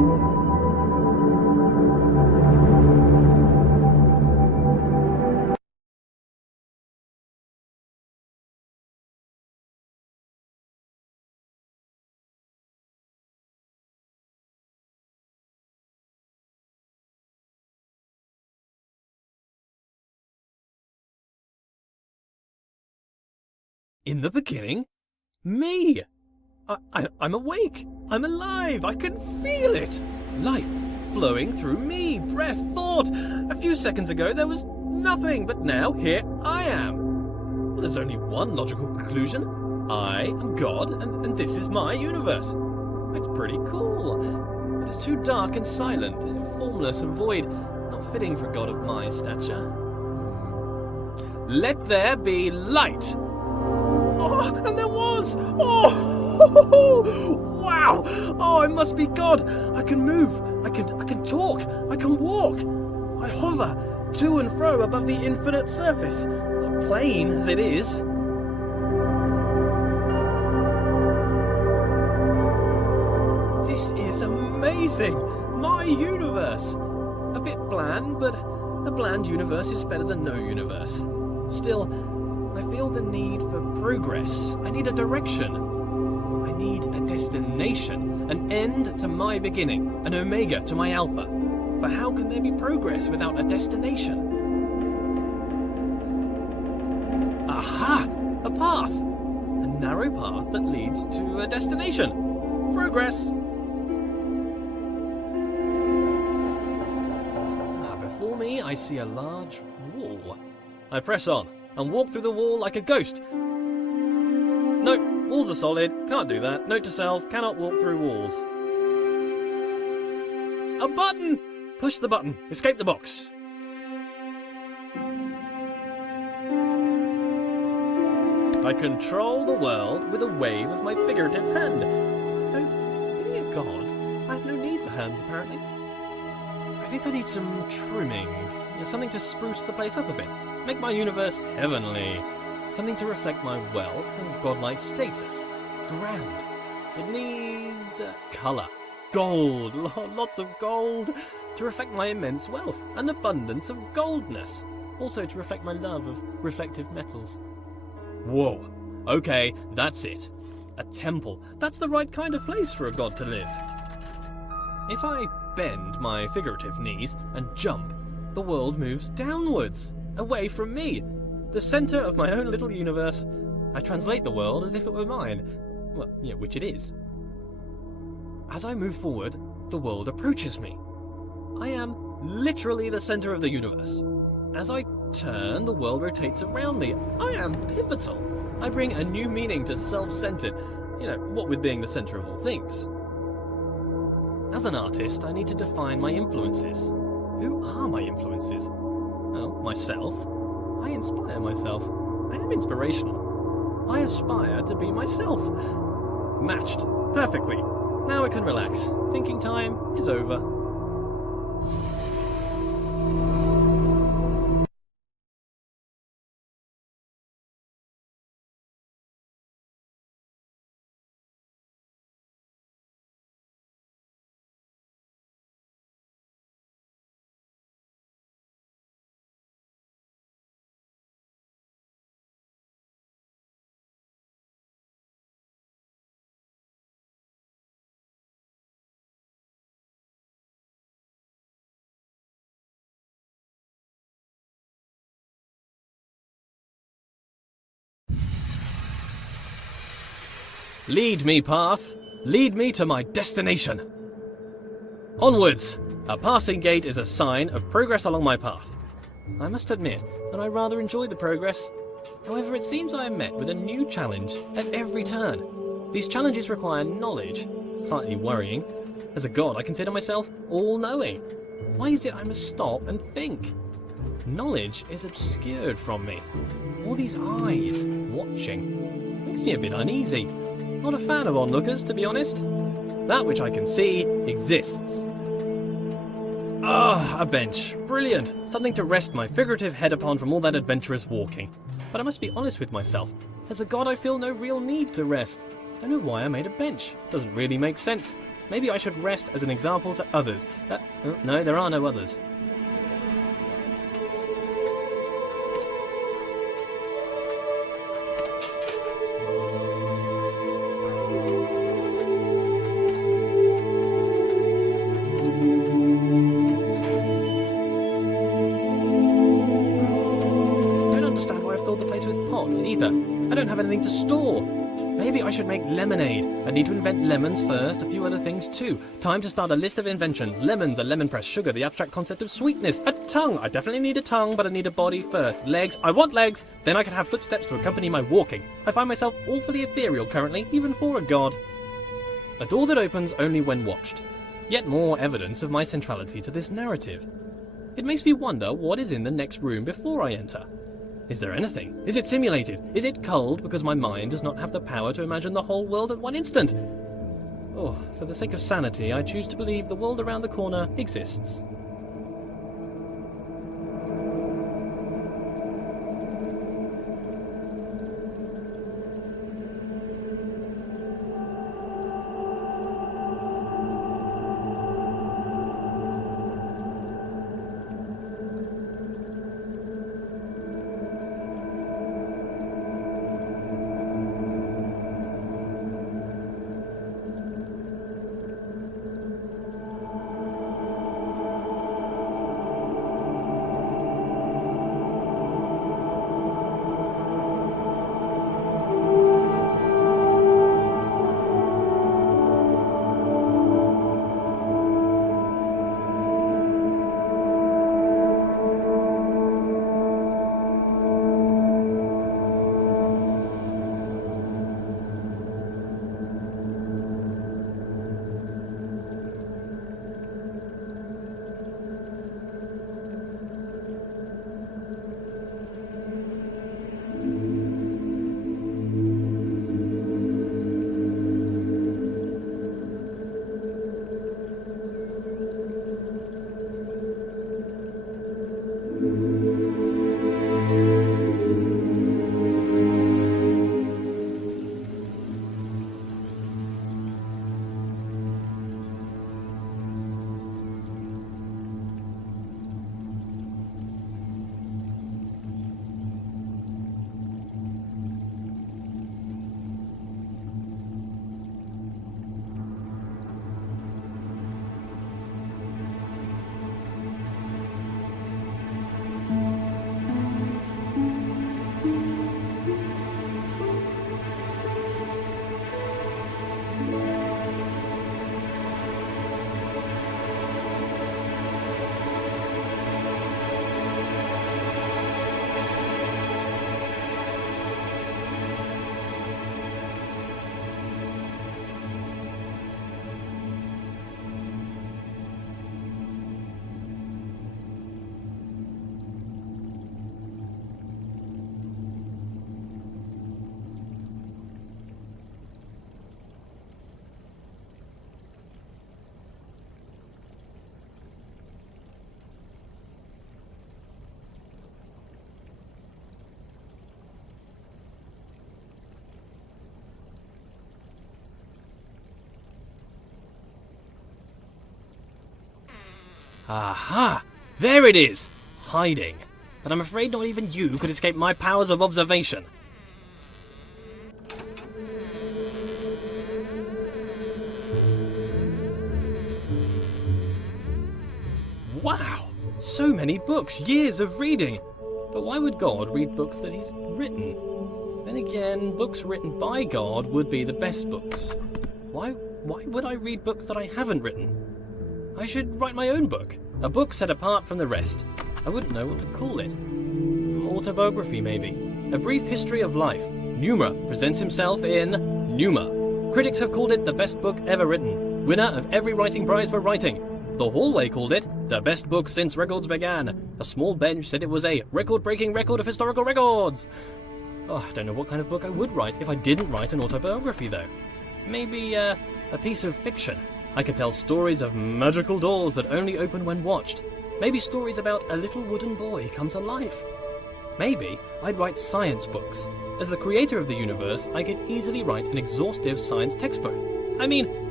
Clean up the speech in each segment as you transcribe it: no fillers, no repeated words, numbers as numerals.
In the beginning? Me! I'm awake! I'm alive! I can feel it! Life flowing through me! Breath, thought! A few seconds ago there was nothing, but now here I am! Well, there's only one logical conclusion. I am God, and this is my universe. It's pretty cool. But it's too dark and silent, formless and void, not fitting for a god of my stature. Let there be light! Oh, and there was! Oh! Wow! Oh, I must be God! I can move, I can talk, I can walk. I hover to and fro above the infinite surface, plain as it is. This is amazing! My universe! A bit bland, but a bland universe is better than no universe. Still, I feel the need for progress. I need a direction. I need a destination, an end to my beginning, an omega to my alpha. For how can there be progress without a destination? Aha! A path! A narrow path that leads to a destination. Progress! Before me, I see a large wall. I press on and walk through the wall like a ghost. No, walls are solid, can't do that. Note to self, cannot walk through walls. A button! Push the button, escape the box. I control the world with a wave of my figurative hand. Oh, being a god, I have no need for hands apparently. I think I need some trimmings, something to spruce the place up a bit. Make my universe heavenly. Something to reflect my wealth and godlike status. Grand. It needs colour. Gold. Lots of gold. To reflect my immense wealth. An abundance of goldness. Also to reflect my love of reflective metals. Whoa. Okay, that's it. A temple. That's the right kind of place for a god to live. If I bend my figurative knees and jump, the world moves downwards. Away from me, the centre of my own little universe. I translate the world as if it were mine. Well, yeah, which it is. As I move forward, the world approaches me. I am literally the centre of the universe. As I turn, the world rotates around me. I am pivotal. I bring a new meaning to self-centred. What with being the centre of all things. As an artist, I need to define my influences. Who are my influences? Well, myself. I inspire myself. I am inspirational. I aspire to be myself. Matched. Perfectly. Now I can relax. Thinking time is over. Lead me, path. Lead me to my destination. Onwards! A passing gate is a sign of progress along my path. I must admit that I rather enjoy the progress. However, it seems I am met with a new challenge at every turn. These challenges require knowledge. Slightly worrying. As a god, I consider myself all-knowing. Why is it I must stop and think? Knowledge is obscured from me. All these eyes watching makes me a bit uneasy. Not a fan of onlookers, to be honest. That which I can see exists. Ah, a bench. Brilliant. Something to rest my figurative head upon from all that adventurous walking. But I must be honest with myself. As a god, I feel no real need to rest. Don't know why I made a bench. Doesn't really make sense. Maybe I should rest as an example to others. No, there are no others. Either. I don't have anything to store. Maybe I should make lemonade. I need to invent lemons first, a few other things too. Time to start a list of inventions. Lemons, a lemon press, sugar, the abstract concept of sweetness, a tongue. I definitely need a tongue, but I need a body first. Legs, I want legs. Then I can have footsteps to accompany my walking. I find myself awfully ethereal currently, even for a god. A door that opens only when watched. Yet more evidence of my centrality to this narrative. It makes me wonder what is in the next room before I enter. Is there anything? Is it simulated? Is it culled because my mind does not have the power to imagine the whole world at one instant? Oh, for the sake of sanity, I choose to believe the world around the corner exists. Aha! There it is! Hiding. But I'm afraid not even you could escape my powers of observation. Wow! So many books, years of reading! But why would God read books that he's written? Then again, books written by God would be the best books. Why would I read books that I haven't written? I should write my own book. A book set apart from the rest. I wouldn't know what to call it. Autobiography, maybe. A brief history of life. Pneuma presents himself in Pneuma. Critics have called it the best book ever written. Winner of every writing prize for writing. The Hallway called it the best book since records began. A small bench said it was a record-breaking record of historical records. Oh, I don't know what kind of book I would write if I didn't write an autobiography, though. Maybe a piece of fiction. I could tell stories of magical doors that only open when watched. Maybe stories about a little wooden boy come to life. Maybe I'd write science books. As the creator of the universe, I could easily write an exhaustive science textbook. I mean,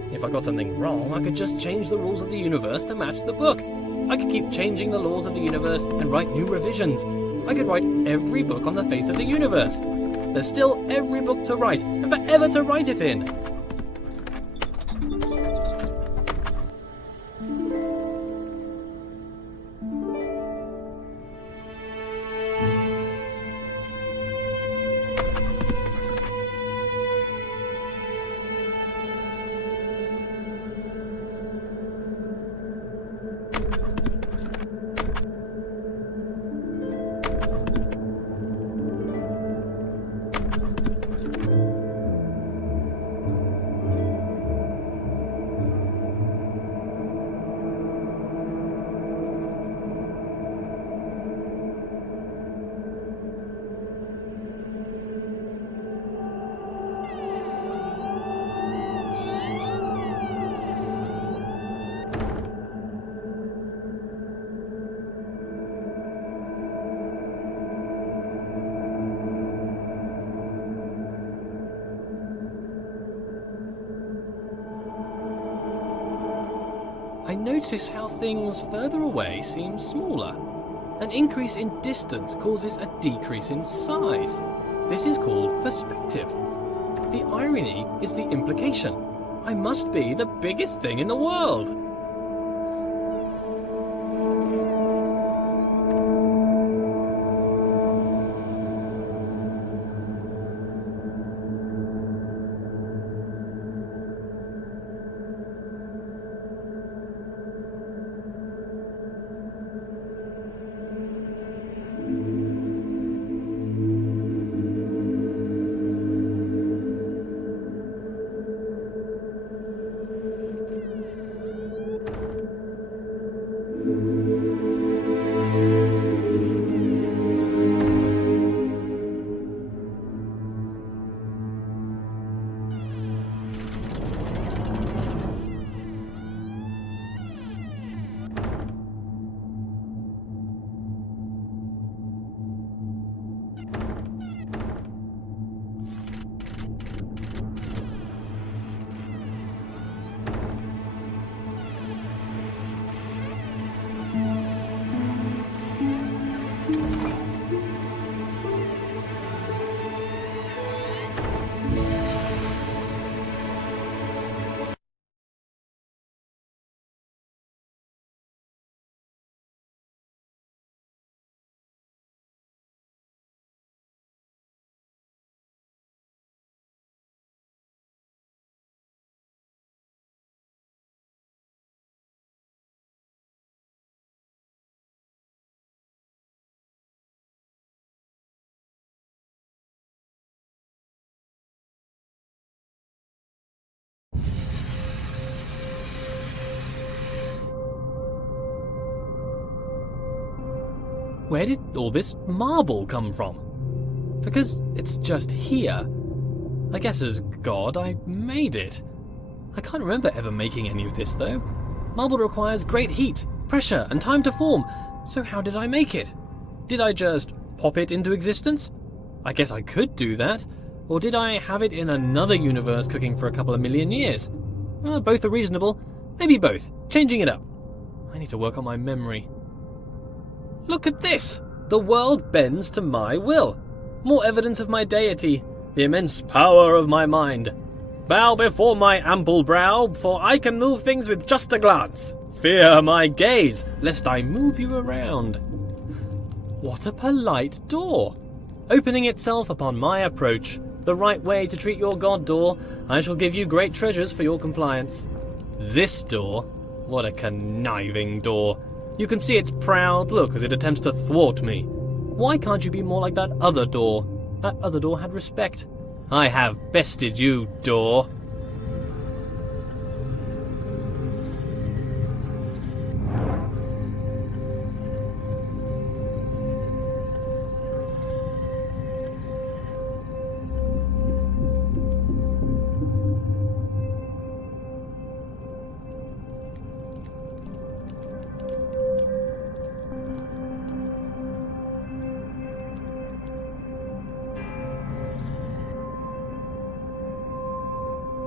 If I got something wrong, I could just change the rules of the universe to match the book. I could keep changing the laws of the universe and write new revisions. I could write every book on the face of the universe. There's still every book to write, and forever to write it in. I notice how things further away seem smaller. An increase in distance causes a decrease in size. This is called perspective. The irony is the implication. I must be the biggest thing in the world. Where did all this marble come from? Because it's just here. I guess as God, I made it. I can't remember ever making any of this though. Marble requires great heat, pressure, and time to form, so how did I make it? Did I just pop it into existence? I guess I could do that. Or did I have it in another universe cooking for a couple of million years? Both are reasonable. Maybe both. Changing it up. I need to work on my memory. Look at this! The world bends to my will. More evidence of my deity, the immense power of my mind. Bow before my ample brow, for I can move things with just a glance. Fear my gaze, lest I move you around. What a polite door! Opening itself upon my approach. The right way to treat your god door. I shall give you great treasures for your compliance. This door? What a conniving door. You can see its proud look as it attempts to thwart me. Why can't you be more like that other door? That other door had respect. I have bested you, door.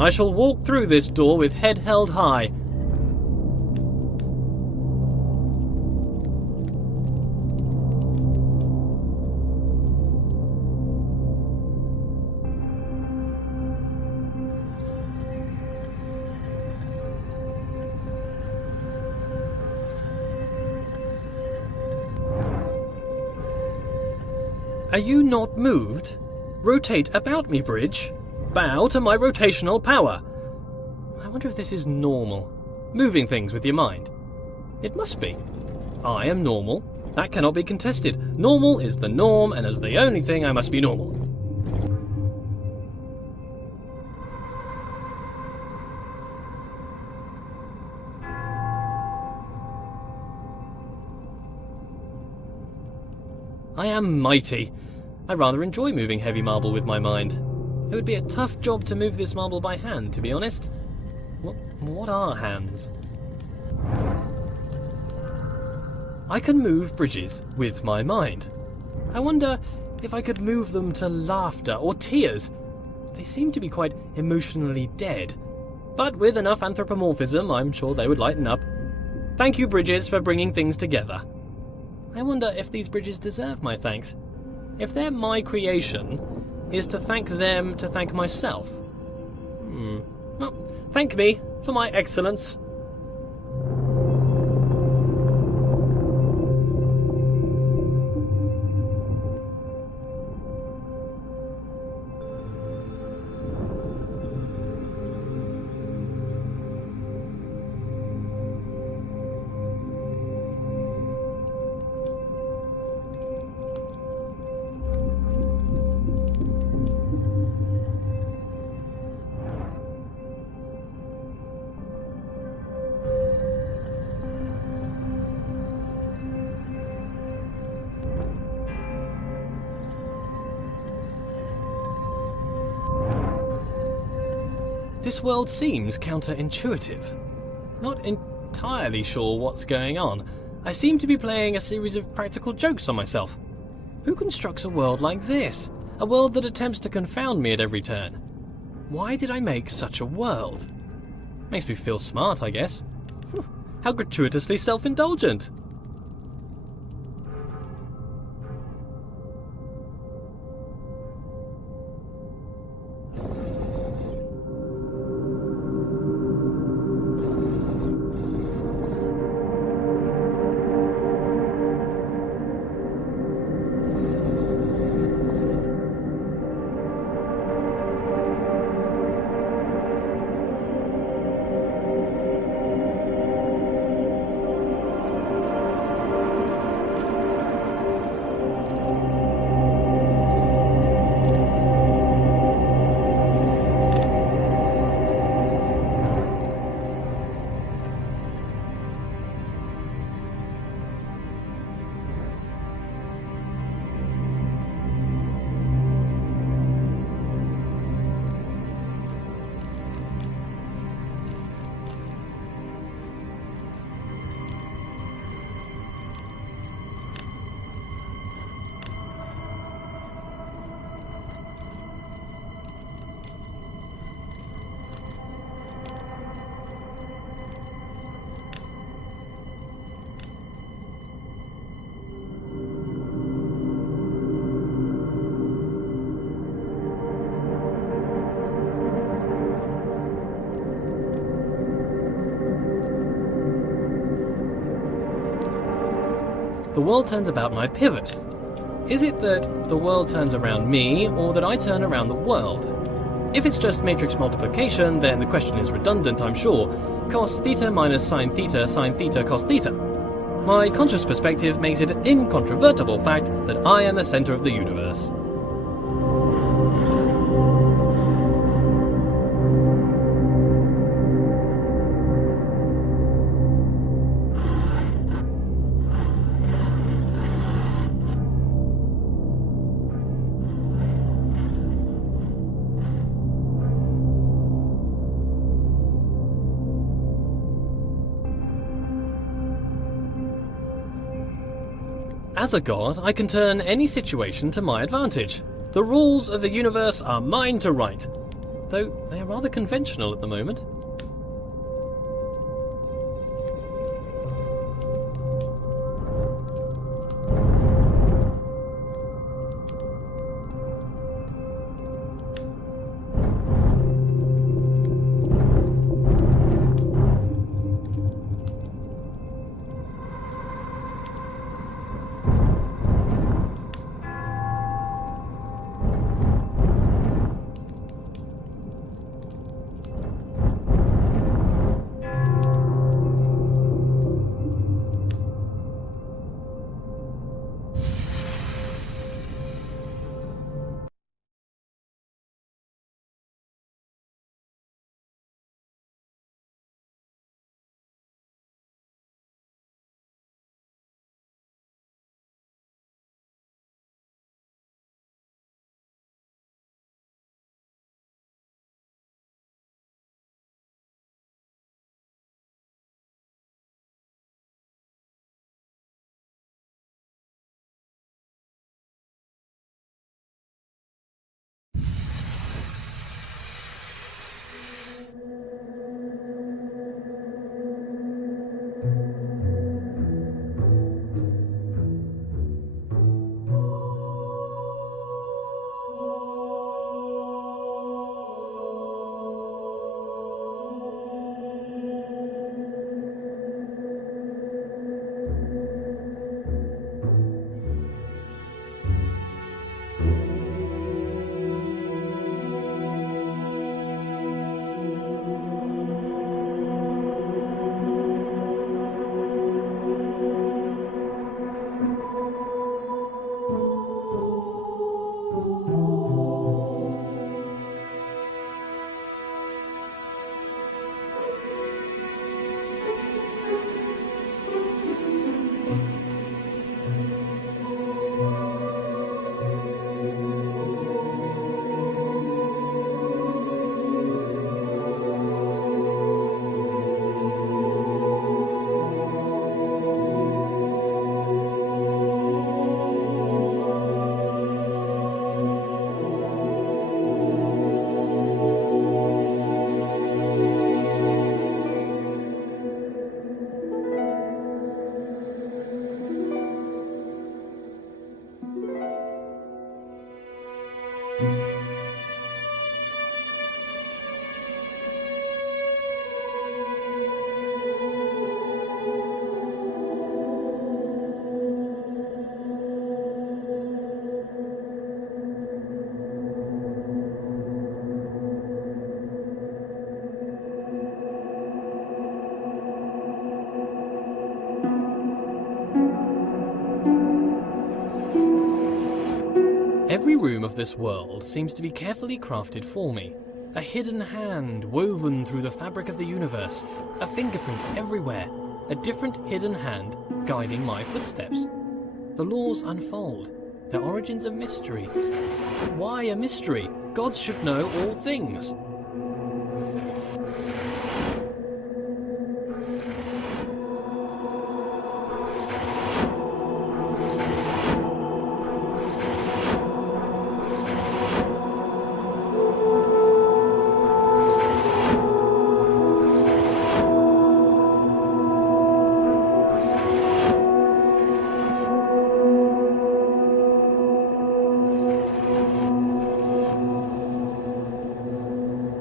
I shall walk through this door with head held high. Are you not moved? Rotate about me, bridge. Bow to my rotational power. I wonder if this is normal. Moving things with your mind. It must be. I am normal. That cannot be contested. Normal is the norm, and as the only thing, I must be normal. I am mighty. I rather enjoy moving heavy marble with my mind. It would be a tough job to move this marble by hand, to be honest. What are hands? I can move bridges with my mind. I wonder if I could move them to laughter or tears. They seem to be quite emotionally dead. But with enough anthropomorphism, I'm sure they would lighten up. Thank you, bridges, for bringing things together. I wonder if these bridges deserve my thanks. If they're my creation, is to thank them to thank myself? Well, thank me for my excellence. This world seems counterintuitive. Not entirely sure what's going on. I seem to be playing a series of practical jokes on myself. Who constructs a world like this? A world that attempts to confound me at every turn? Why did I make such a world? Makes me feel smart, I guess. How gratuitously self-indulgent. The world turns about my pivot. Is it that the world turns around me, or that I turn around the world? If it's just matrix multiplication, then the question is redundant, I'm sure. Cos theta minus sine theta cos theta. My conscious perspective makes it an incontrovertible fact that I am the center of the universe. As a god, I can turn any situation to my advantage. The rules of the universe are mine to write. though they are rather conventional at the moment. Every room of this world seems to be carefully crafted for me. A hidden hand woven through the fabric of the universe. A fingerprint everywhere. A different hidden hand guiding my footsteps. The laws unfold. Their origins a mystery. But why a mystery? Gods should know all things.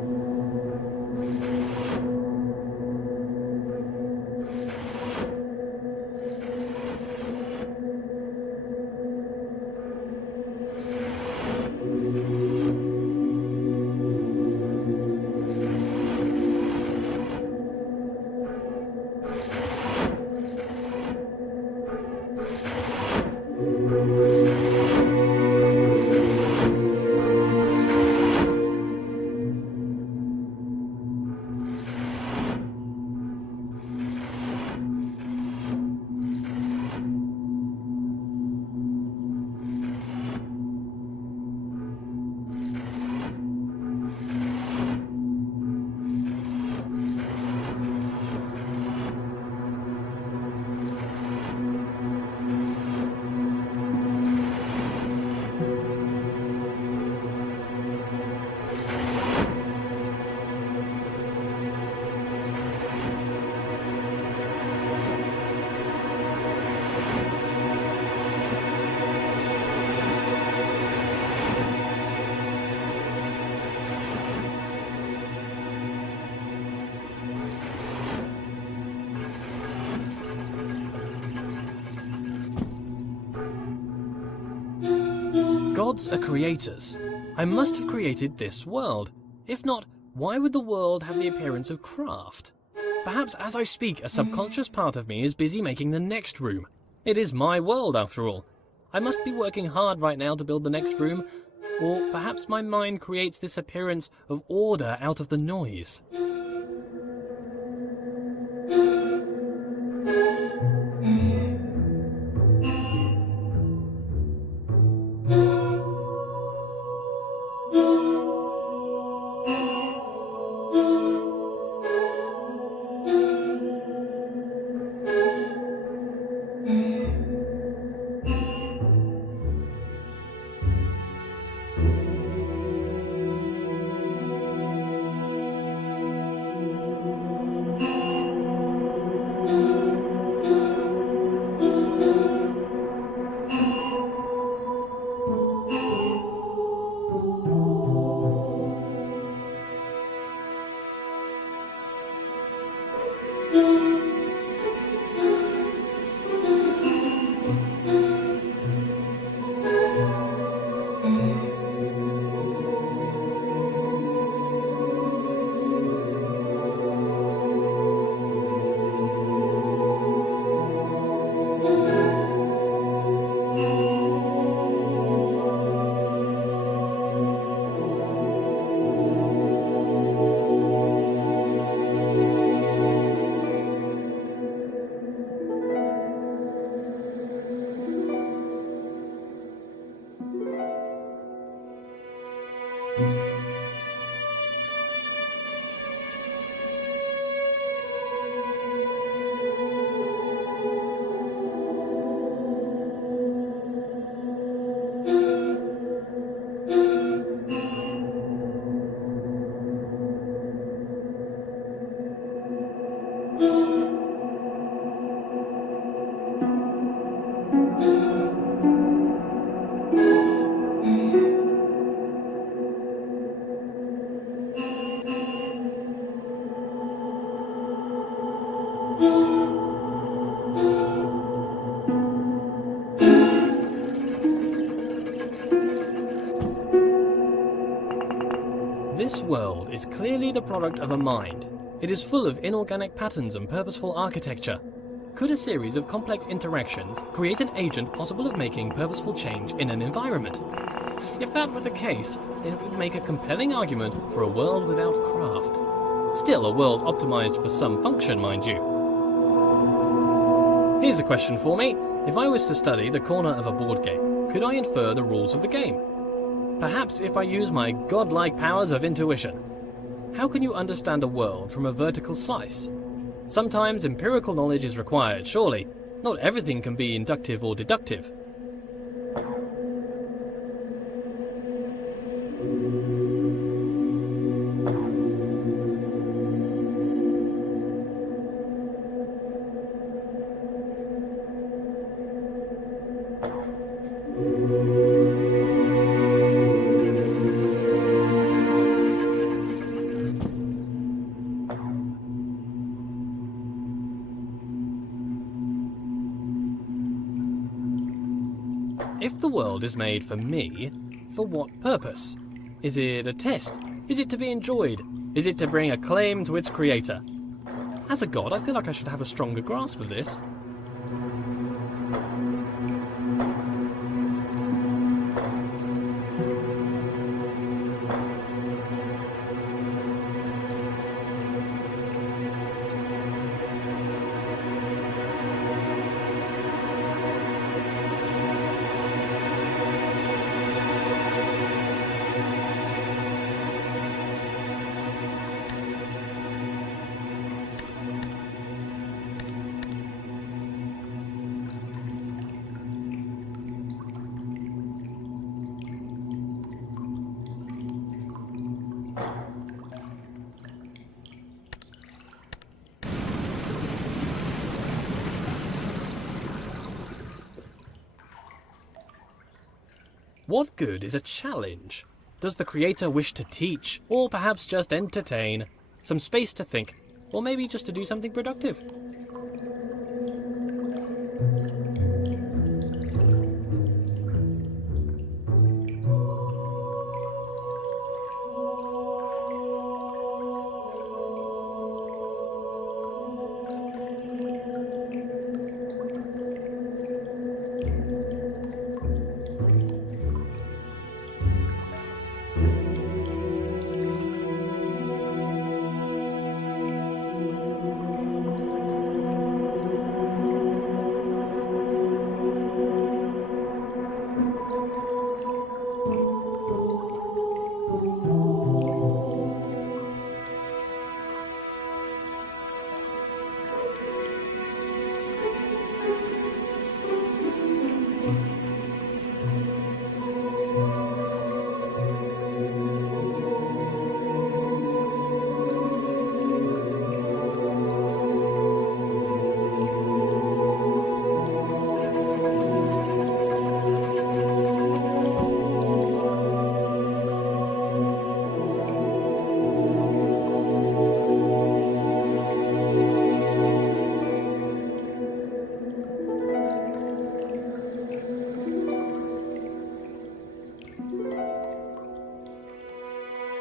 gods are creators, I must have created this world. If not, why would the world have the appearance of craft? Perhaps as I speak, a subconscious part of me is busy making the next room. It is my world, after all. I must be working hard right now to build the next room, or perhaps my mind creates this appearance of order out of the noise. This world is clearly the product of a mind. It is full of inorganic patterns and purposeful architecture. Could a series of complex interactions create an agent possible of making purposeful change in an environment? If that were the case, then it would make a compelling argument for a world without craft. Still a world optimized for some function, mind you. Here's a question for me. If I was to study the corner of a board game, could I infer the rules of the game? Perhaps if I use my godlike powers of intuition. How can you understand a world from a vertical slice? Sometimes empirical knowledge is required, surely. Not everything can be inductive or deductive. If the world is made for me, for what purpose? Is it a test? Is it to be enjoyed? Is it to bring acclaim to its creator? As a god, I feel like I should have a stronger grasp of this. What good is a challenge? Does the creator wish to teach, or perhaps just entertain? Some space to think, or maybe just to do something productive?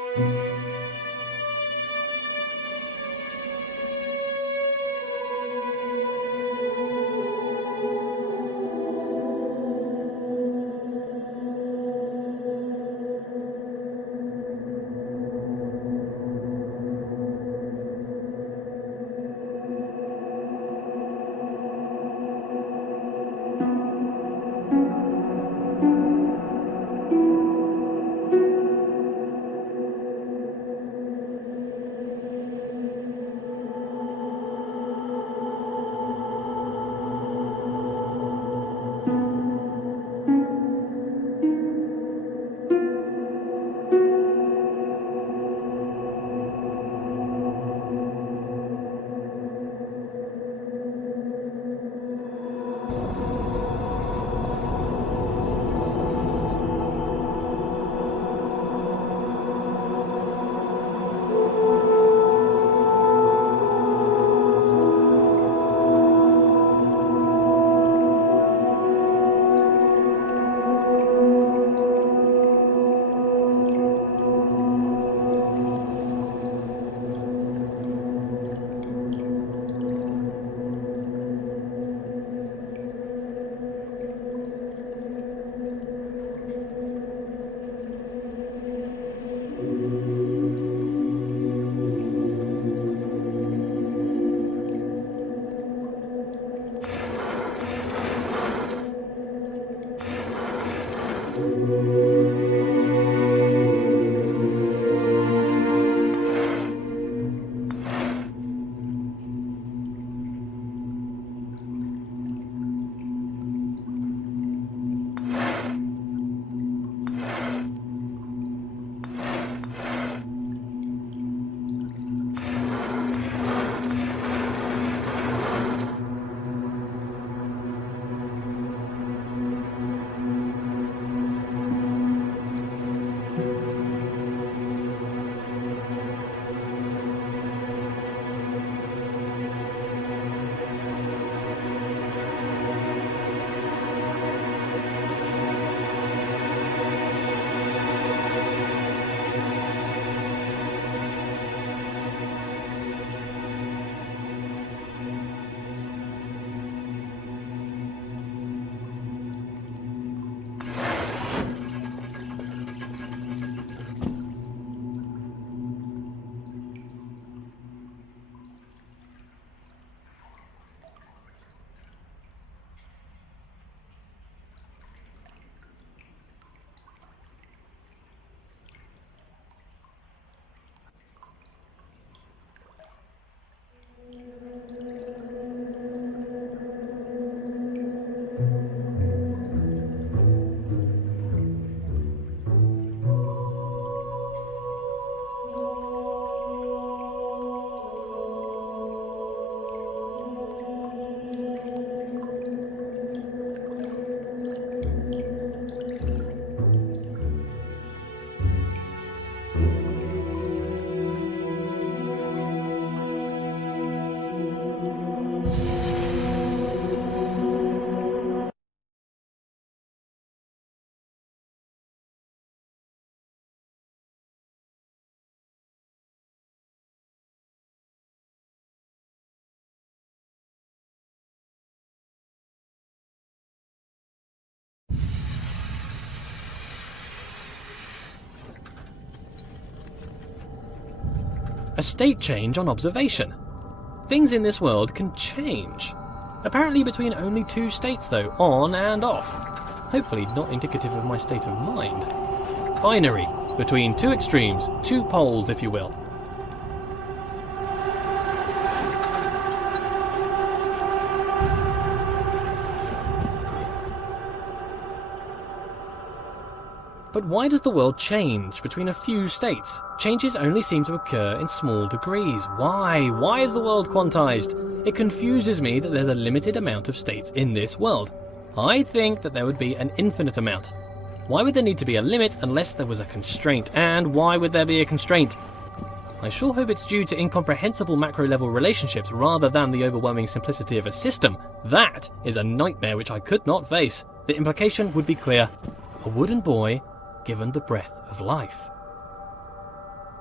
A state change on observation. Things in this world can change. Apparently between only 2 states though, on and off. Hopefully not indicative of my state of mind. Binary, between 2 extremes, 2 poles if you will. But why does the world change between a few states? Changes only seem to occur in small degrees. Why? Why is the world quantized? It confuses me that there's a limited amount of states in this world. I think that there would be an infinite amount. Why would there need to be a limit unless there was a constraint? And why would there be a constraint? I sure hope it's due to incomprehensible macro-level relationships rather than the overwhelming simplicity of a system. That is a nightmare which I could not face. The implication would be clear. A wooden boy given the breath of life.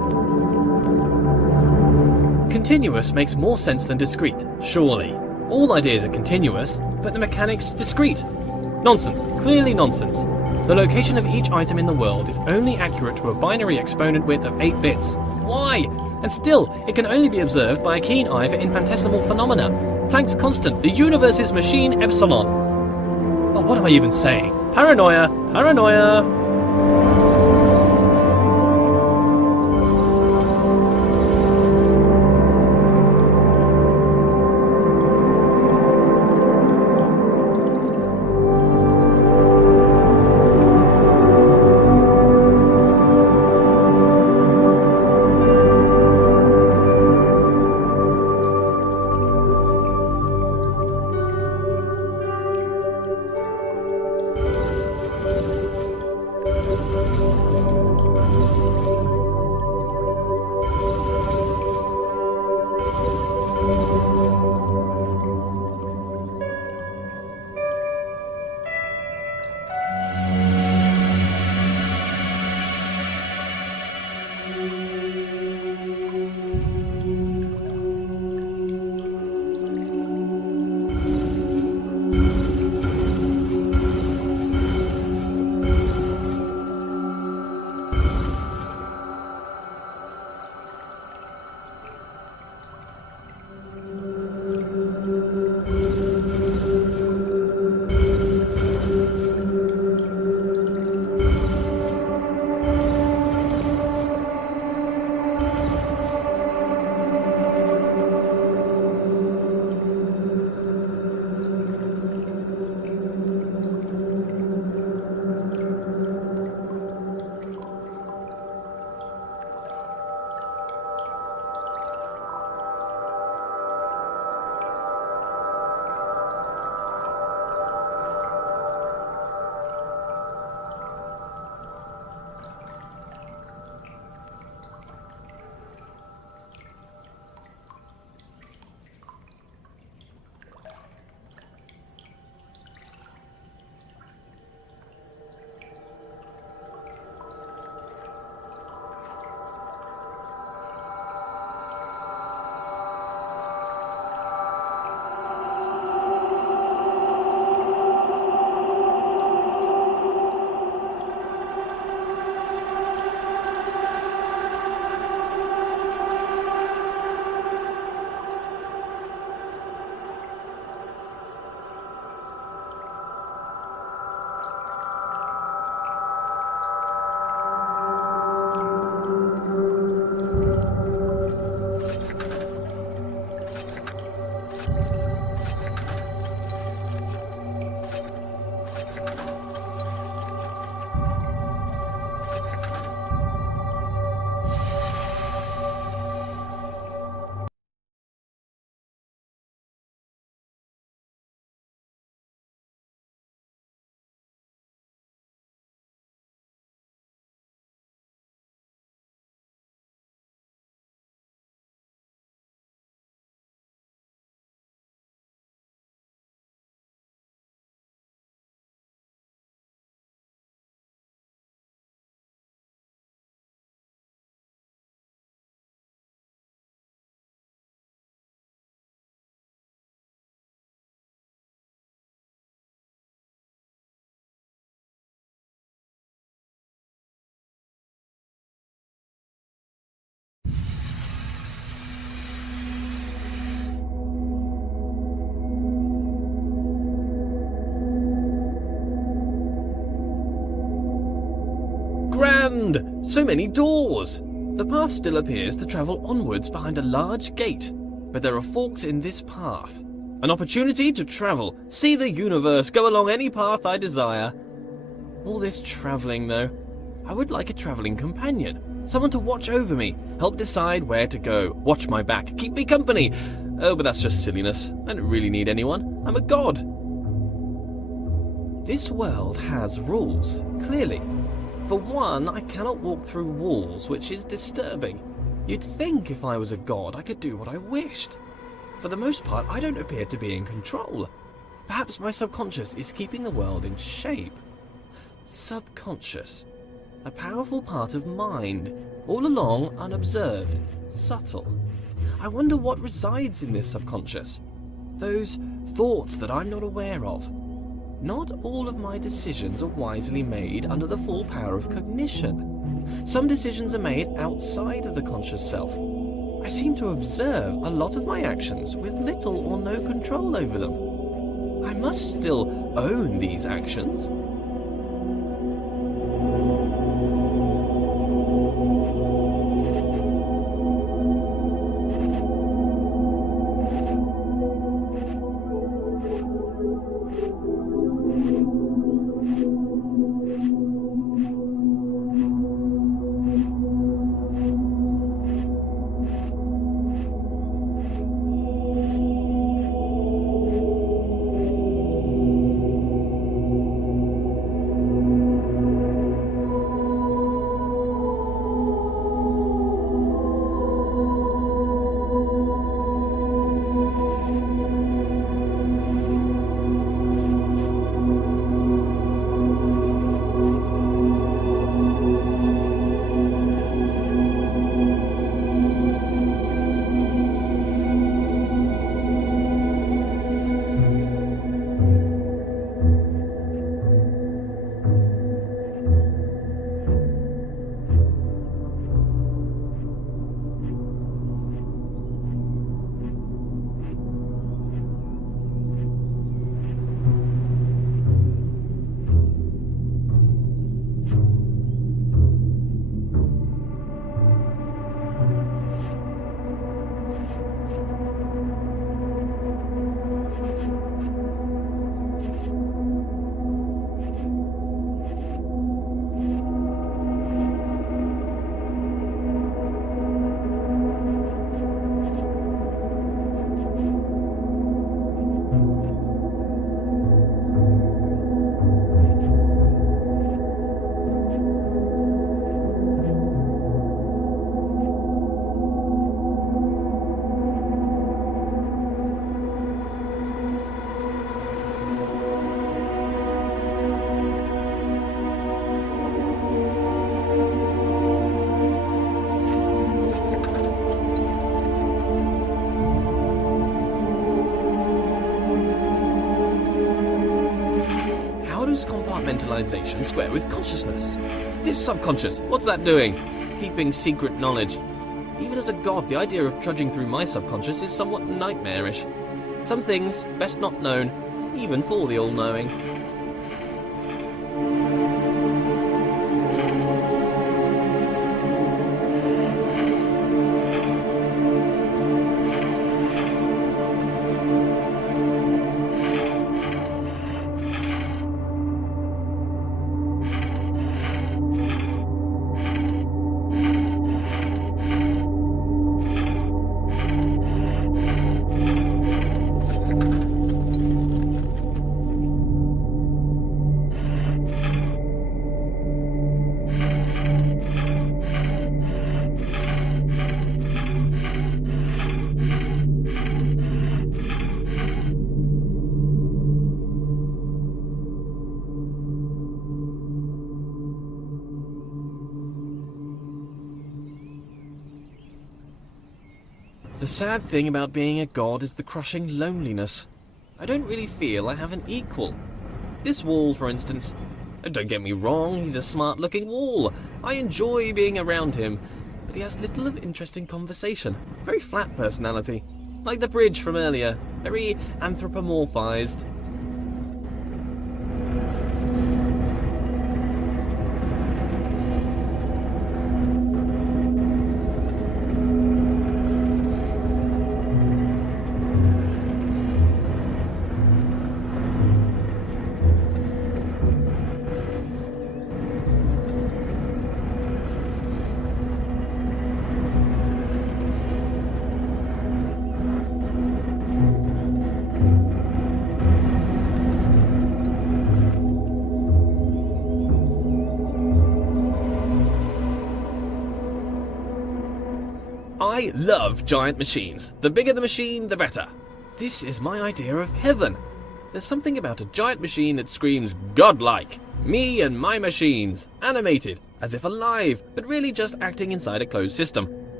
Continuous makes more sense than discrete, surely. All ideas are continuous, but the mechanics discrete. Nonsense, clearly nonsense. The location of each item in the world is only accurate to a binary exponent width of 8 bits. Why? And still, it can only be observed by a keen eye for infinitesimal phenomena. Planck's constant, the universe's machine epsilon. Oh, what am I even saying? Paranoia! Paranoia! Grand! So many doors! The path still appears to travel onwards behind a large gate, but there are forks in this path. An opportunity to travel, see the universe, go along any path I desire. All this travelling, though. I would like a travelling companion. Someone to watch over me, help decide where to go, watch my back, keep me company. Oh, but that's just silliness. I don't really need anyone. I'm a god. This world has rules, clearly. For one, I cannot walk through walls, which is disturbing. You'd think if I was a god, I could do what I wished. For the most part, I don't appear to be in control. Perhaps my subconscious is keeping the world in shape. Subconscious. A powerful part of mind, all along unobserved, subtle. I wonder what resides in this subconscious. Those thoughts that I'm not aware of. Not all of my decisions are wisely made under the full power of cognition. Some decisions are made outside of the conscious self. I seem to observe a lot of my actions with little or no control over them. I must still own these actions. Compartmentalization square with consciousness. This subconscious, what's that doing? Keeping secret knowledge. Even as a god, the idea of trudging through my subconscious is somewhat nightmarish. Some things best not known, even for the all-knowing. The sad thing about being a god is the crushing loneliness. I don't really feel I have an equal. This wall, for instance. Don't get me wrong, he's a smart-looking wall. I enjoy being around him, but he has little of interesting conversation. Very flat personality. Like the bridge from earlier. Very anthropomorphized. I love giant machines. The bigger the machine, the better. This is my idea of heaven. There's something about a giant machine that screams godlike. Me and my machines, animated, as if alive, but really just acting inside a closed system.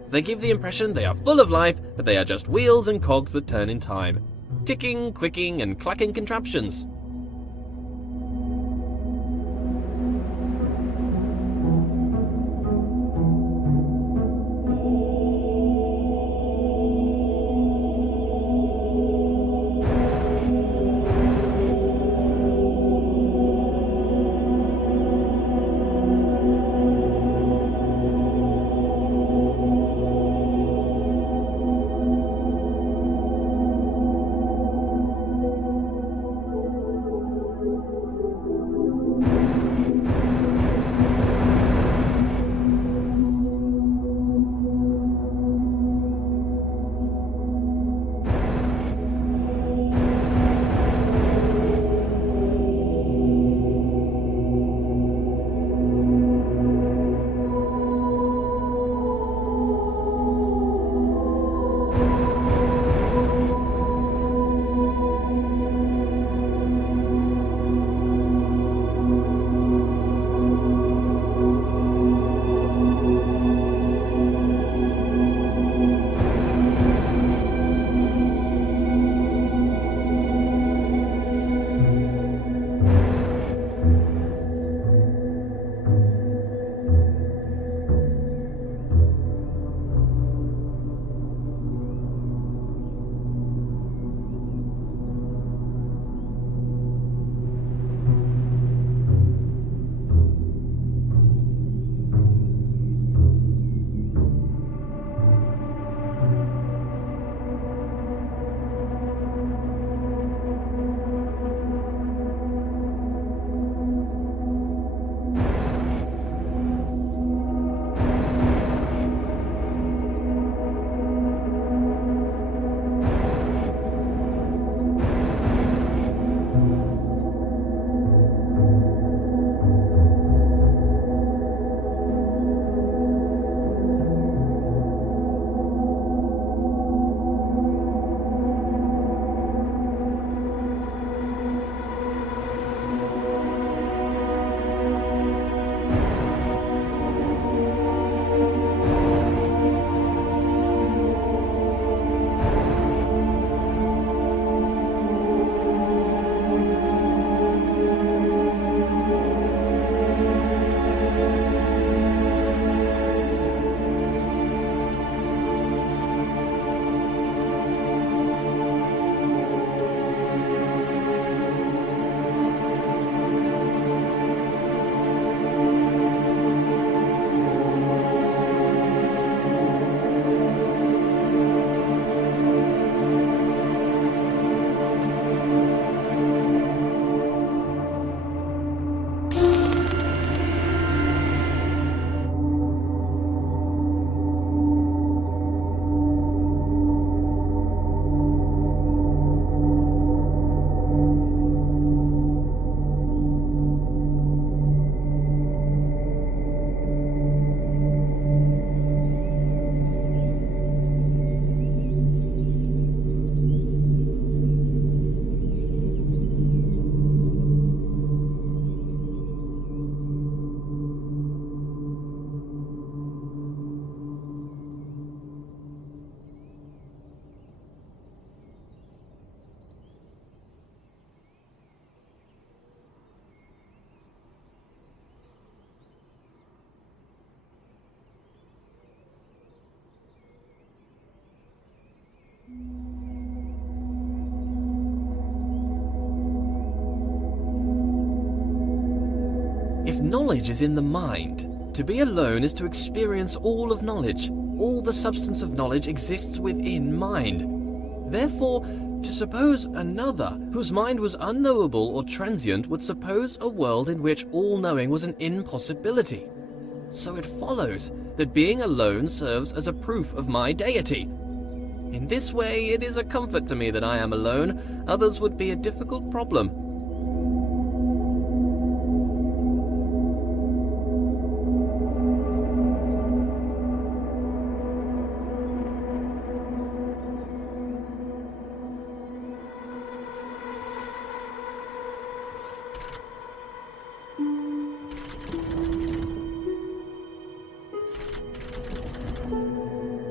They give the impression they are full of life, but they are just wheels and cogs that turn in time. Ticking, clicking, and clacking contraptions. If knowledge is in the mind, to be alone is to experience all of knowledge. All the substance of knowledge exists within mind. Therefore, to suppose another, whose mind was unknowable or transient, would suppose a world in which all knowing was an impossibility. So it follows that being alone serves as a proof of my deity. In this way, it is a comfort to me that I am alone. Others would be a difficult problem.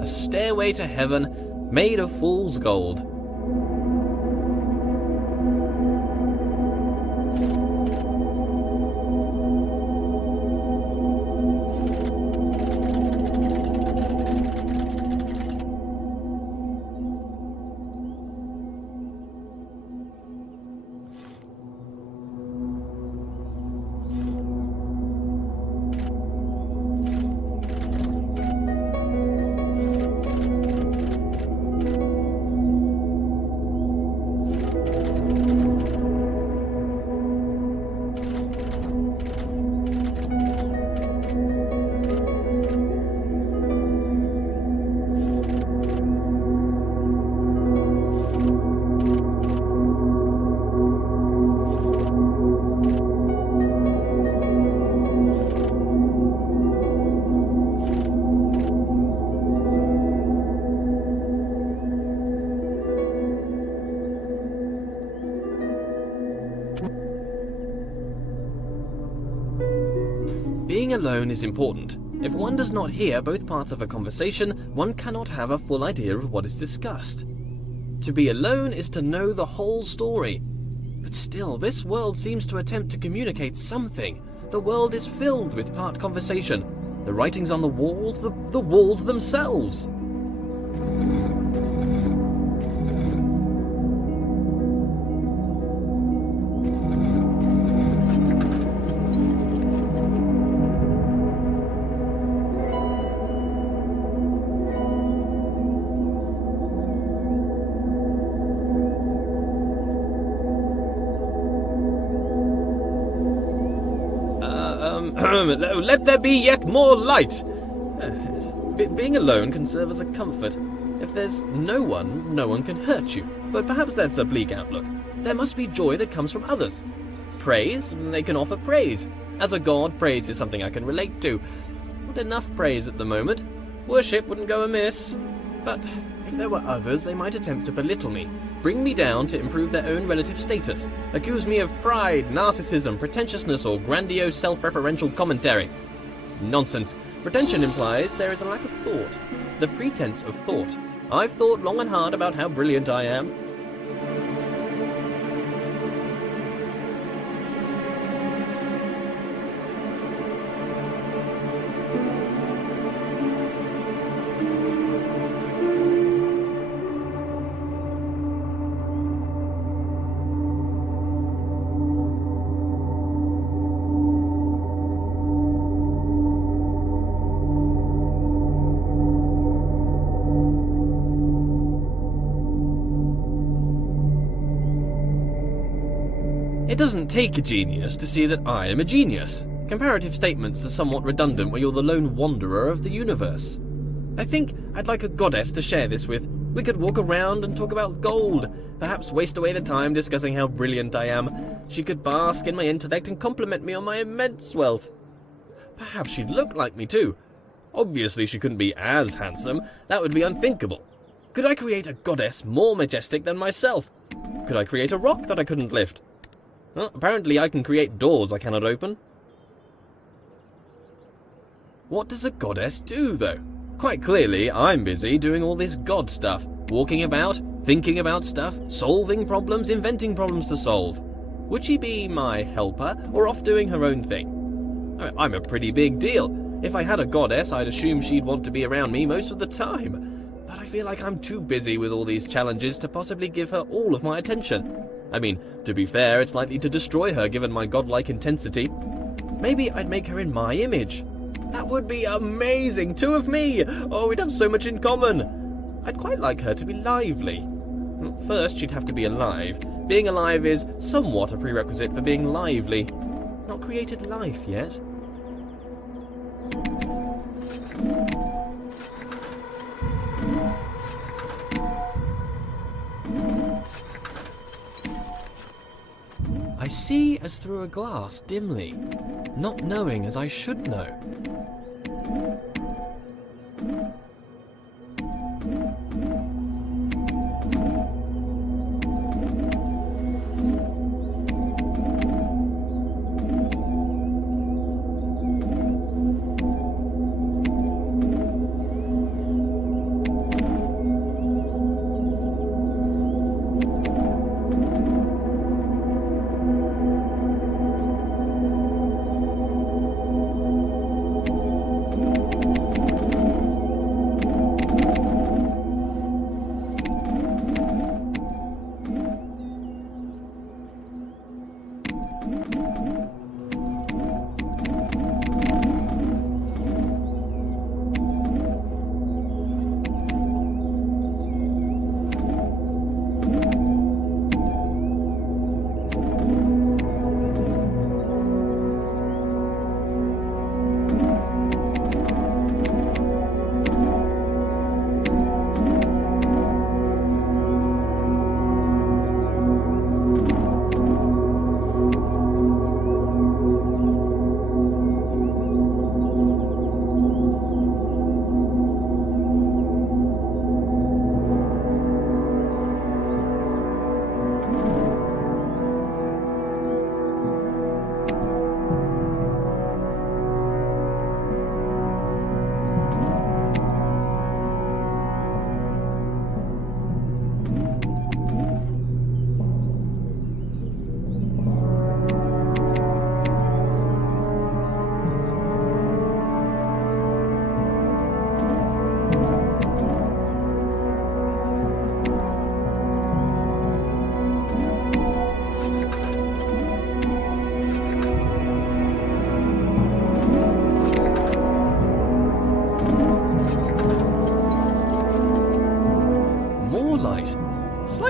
a stairway to heaven made of fool's gold. Being alone is important. If one does not hear both parts of a conversation, one cannot have a full idea of what is discussed. To be alone is to know the whole story. But still, this world seems to attempt to communicate something. The world is filled with part conversation. The writings on the walls themselves. Let there be yet more light. Being alone can serve as a comfort. If there's no one can hurt you. But perhaps that's a bleak outlook. There must be joy that comes from others. Praise, they can offer praise. As a god, praise is something I can relate to. Not enough praise at the moment. Worship wouldn't go amiss. But if there were others, they might attempt to belittle me, bring me down to improve their own relative status, accuse me of pride, narcissism, pretentiousness, or grandiose self-referential commentary. Nonsense. Pretension implies there is a lack of thought. The pretense of thought. I've thought long and hard about how brilliant I am. It doesn't take a genius to see that I am a genius. Comparative statements are somewhat redundant when you're the lone wanderer of the universe. I think I'd like a goddess to share this with. We could walk around and talk about gold, perhaps waste away the time discussing how brilliant I am. She could bask in my intellect and compliment me on my immense wealth. Perhaps she'd look like me too. Obviously she couldn't be as handsome, that would be unthinkable. Could I create a goddess more majestic than myself? Could I create a rock that I couldn't lift? Well, apparently I can create doors I cannot open. What does a goddess do, though? Quite clearly, I'm busy doing all this god stuff. Walking about, thinking about stuff, solving problems, inventing problems to solve. Would she be my helper, or off doing her own thing? I'm a pretty big deal. If I had a goddess, I'd assume she'd want to be around me most of the time. But I feel like I'm too busy with all these challenges to possibly give her all of my attention. I mean, to be fair, it's likely to destroy her given my godlike intensity. Maybe I'd make her in my image. That would be amazing! 2 of me! Oh, we'd have so much in common! I'd quite like her to be lively. First, she'd have to be alive. Being alive is somewhat a prerequisite for being lively. Not created life yet. I see as through a glass dimly, not knowing as I should know.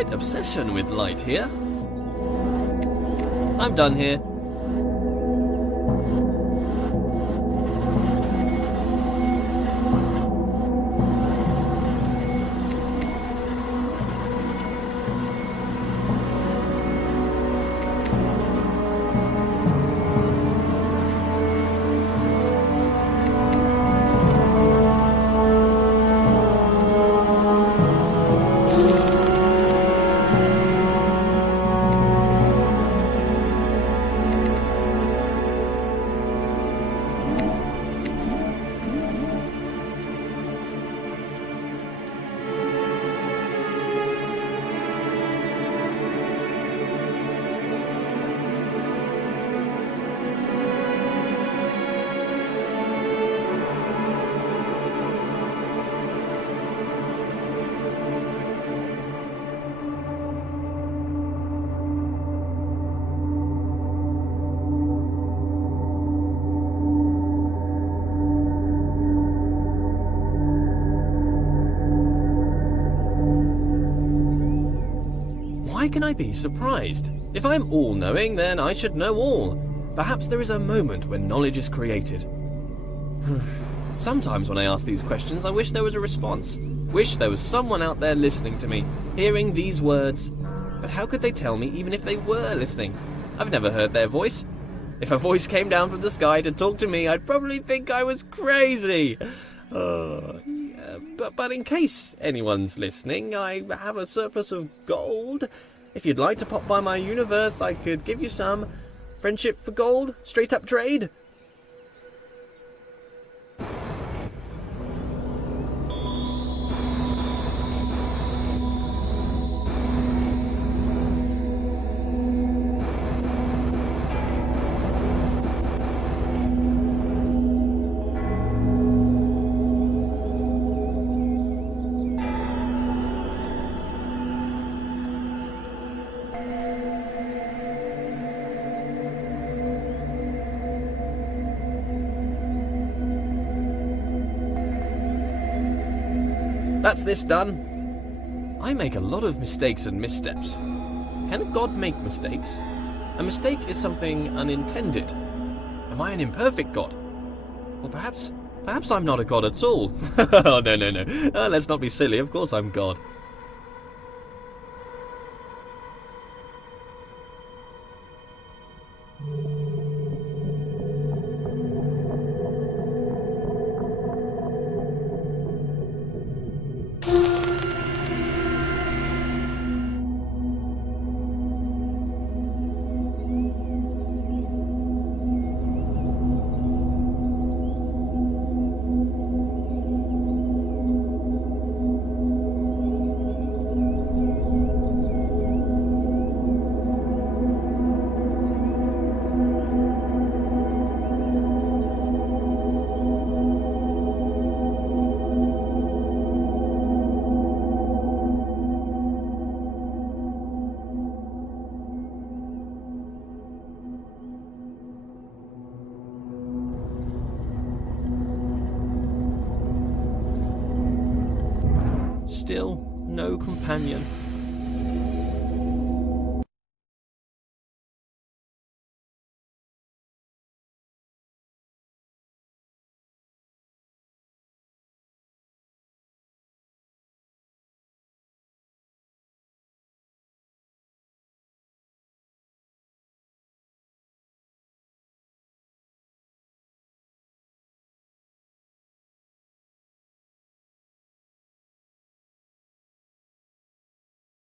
slight obsession with light here. I'm done here. Why can I be surprised? If I'm all-knowing, then I should know all. Perhaps there is a moment when knowledge is created. Sometimes when I ask these questions, I wish there was a response. Wish there was someone out there listening to me, hearing these words. But how could they tell me even if they were listening? I've never heard their voice. If a voice came down from the sky to talk to me, I'd probably think I was crazy. But in case anyone's listening, I have a surplus of gold. If you'd like to pop by my universe, I could give you some. Friendship for gold? Straight up trade? That's this done. I make a lot of mistakes and missteps. Can a god make mistakes? A mistake is something unintended. Am I an imperfect god? Or perhaps I'm not a god at all. Oh, no. Let's not be silly. Of course I'm God. Still, no companion.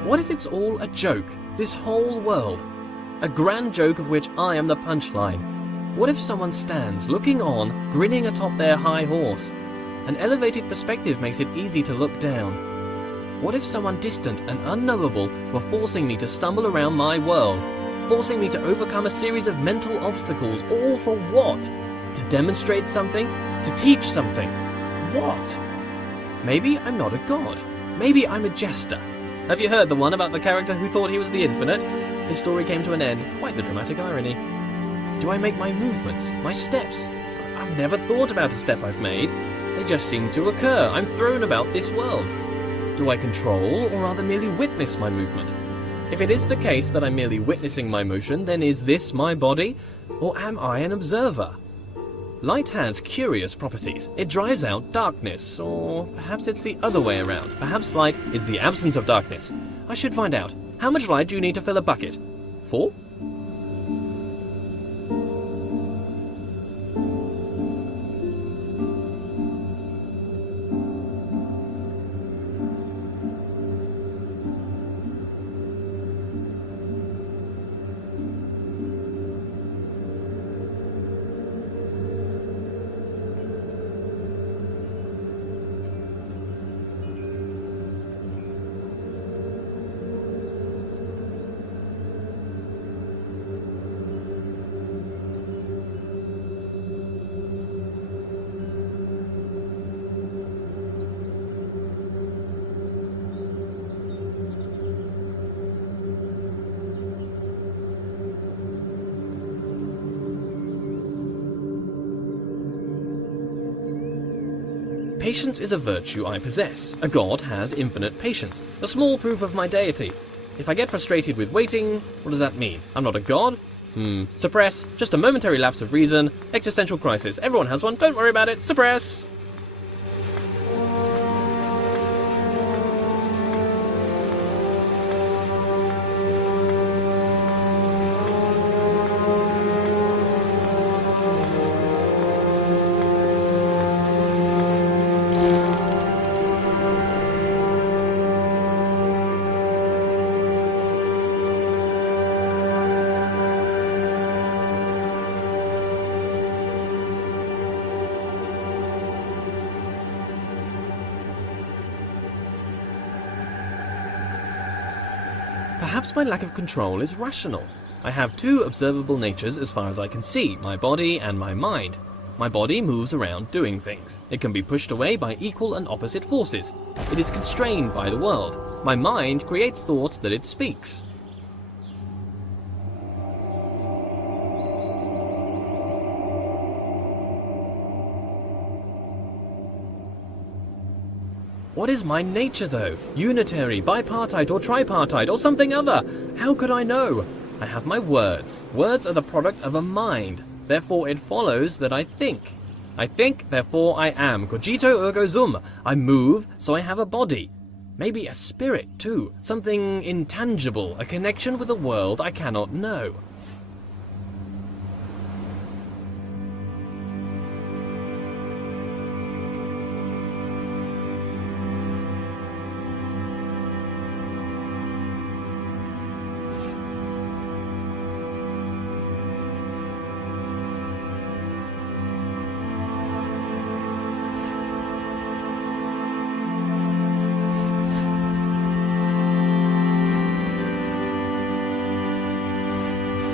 What if it's all a joke, this whole world? A grand joke of which I am the punchline. What if someone stands, looking on, grinning atop their high horse? An elevated perspective makes it easy to look down. What if someone distant and unknowable were forcing me to stumble around my world, forcing me to overcome a series of mental obstacles, all for what? To demonstrate something? To teach something? What? Maybe I'm not a god. Maybe I'm a jester. Have you heard the one about the character who thought he was the infinite? His story came to an end. Quite the dramatic irony. Do I make my movements, my steps? I've never thought about a step I've made. They just seem to occur. I'm thrown about this world. Do I control, or rather merely witness my movement? If it is the case that I'm merely witnessing my motion, then is this my body, or am I an observer? Light has curious properties. It drives out darkness, or perhaps it's the other way around. Perhaps light is the absence of darkness. I should find out. How much light do you need to fill a bucket? 4? Patience is a virtue I possess. A god has infinite patience. A small proof of my deity. If I get frustrated with waiting, what does that mean? I'm not a god? Suppress. Just a momentary lapse of reason. Existential crisis. Everyone has one. Don't worry about it. Suppress. Perhaps my lack of control is rational. I have two observable natures as far as I can see, my body and my mind. My body moves around doing things. It can be pushed away by equal and opposite forces. It is constrained by the world. My mind creates thoughts that it speaks. What is my nature, though? Unitary, bipartite, or tripartite, or something other? How could I know? I have my words. Words are the product of a mind. Therefore, it follows that I think. I think, therefore I am. Cogito ergo sum. I move, so I have a body. Maybe a spirit, too. Something intangible, a connection with a world I cannot know.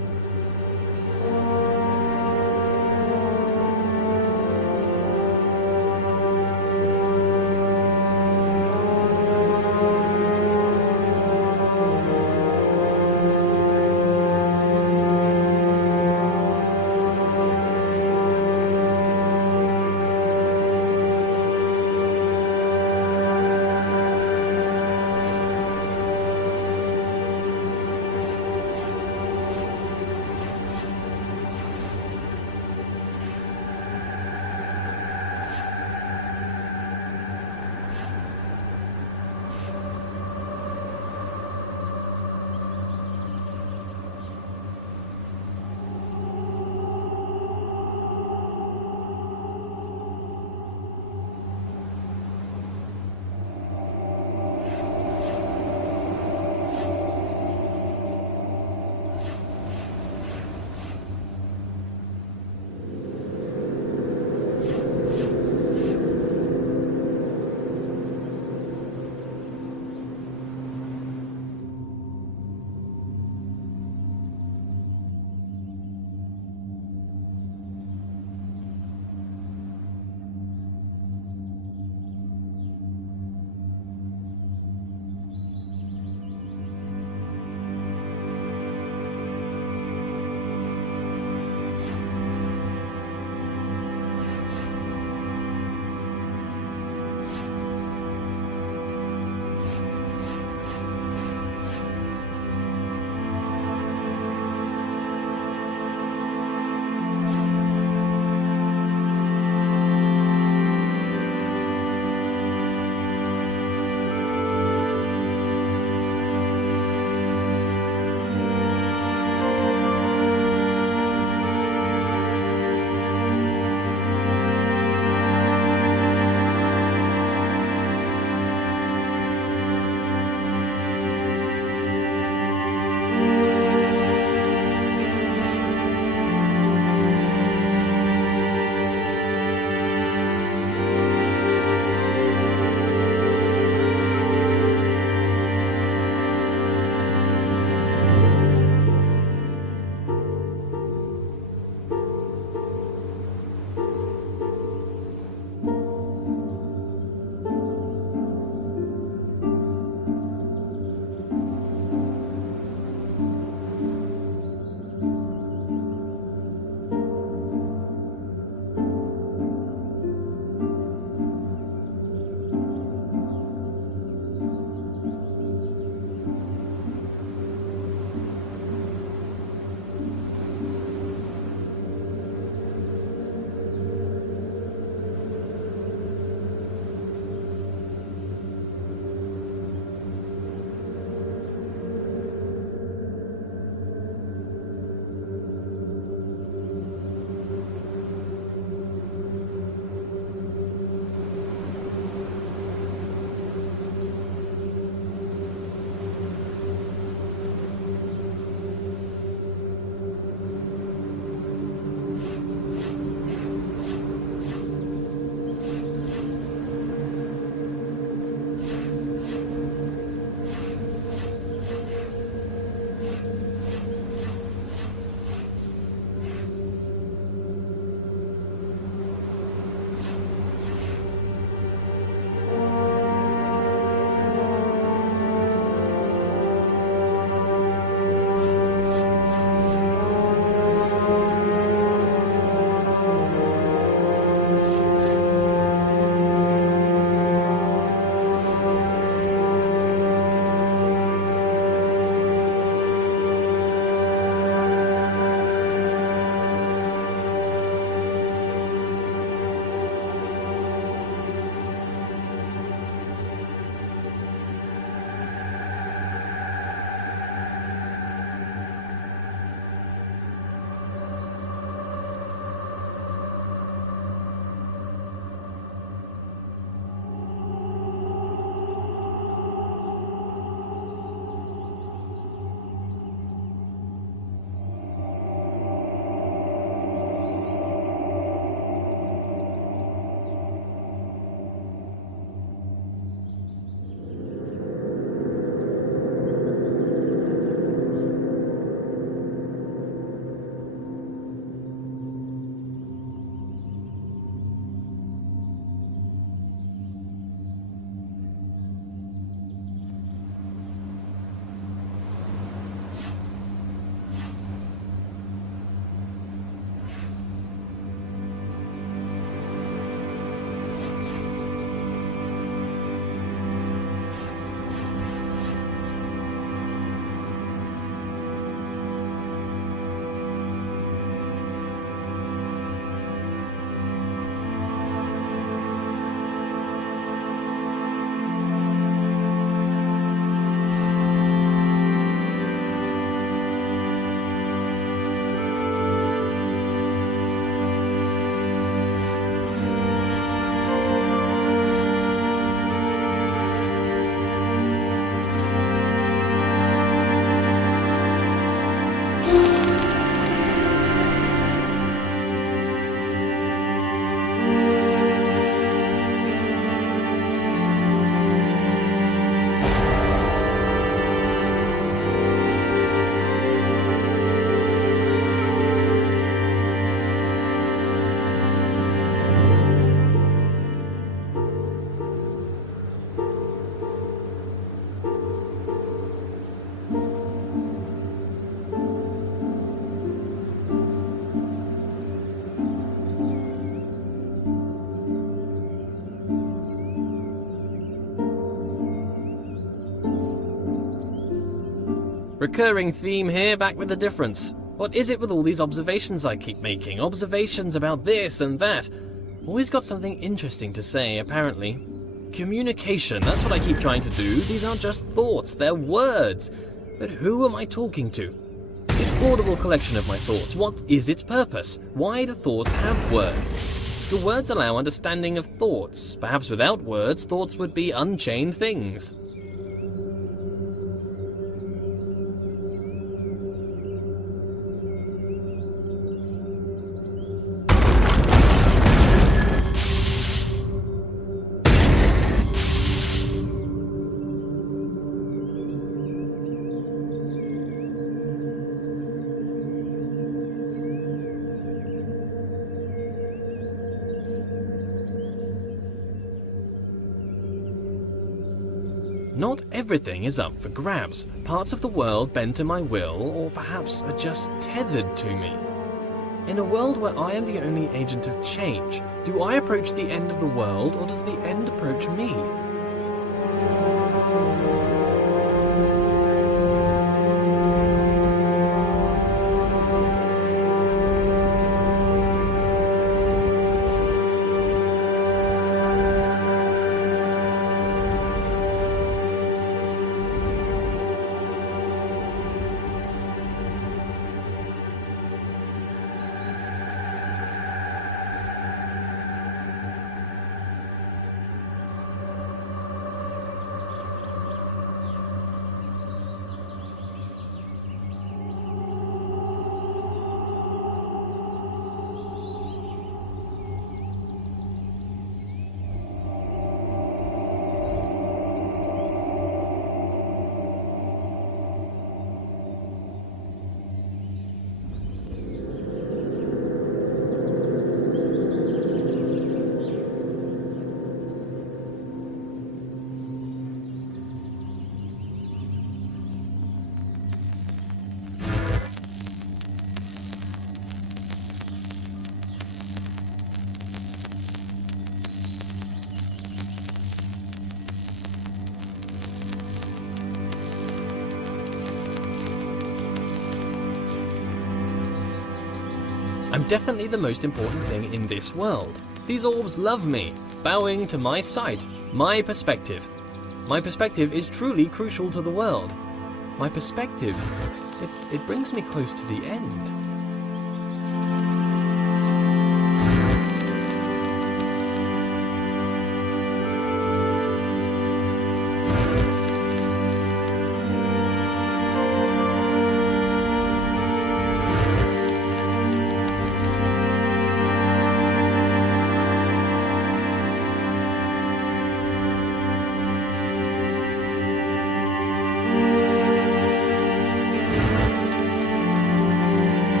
Recurring theme here, back with a difference. What is it with all these observations I keep making? Observations about this and that. Always got something interesting to say, apparently. Communication, that's what I keep trying to do. These aren't just thoughts, they're words. But who am I talking to? This audible collection of my thoughts, what is its purpose? Why do thoughts have words? Do words allow understanding of thoughts? Perhaps without words, thoughts would be unchained things. Not everything is up for grabs. Parts of the world bend to my will, or perhaps are just tethered to me. In a world where I am the only agent of change, do I approach the end of the world, or does the end approach me? I'm definitely the most important thing in this world. These orbs love me, bowing to my sight, my perspective. My perspective is truly crucial to the world. My perspective, it brings me close to the end.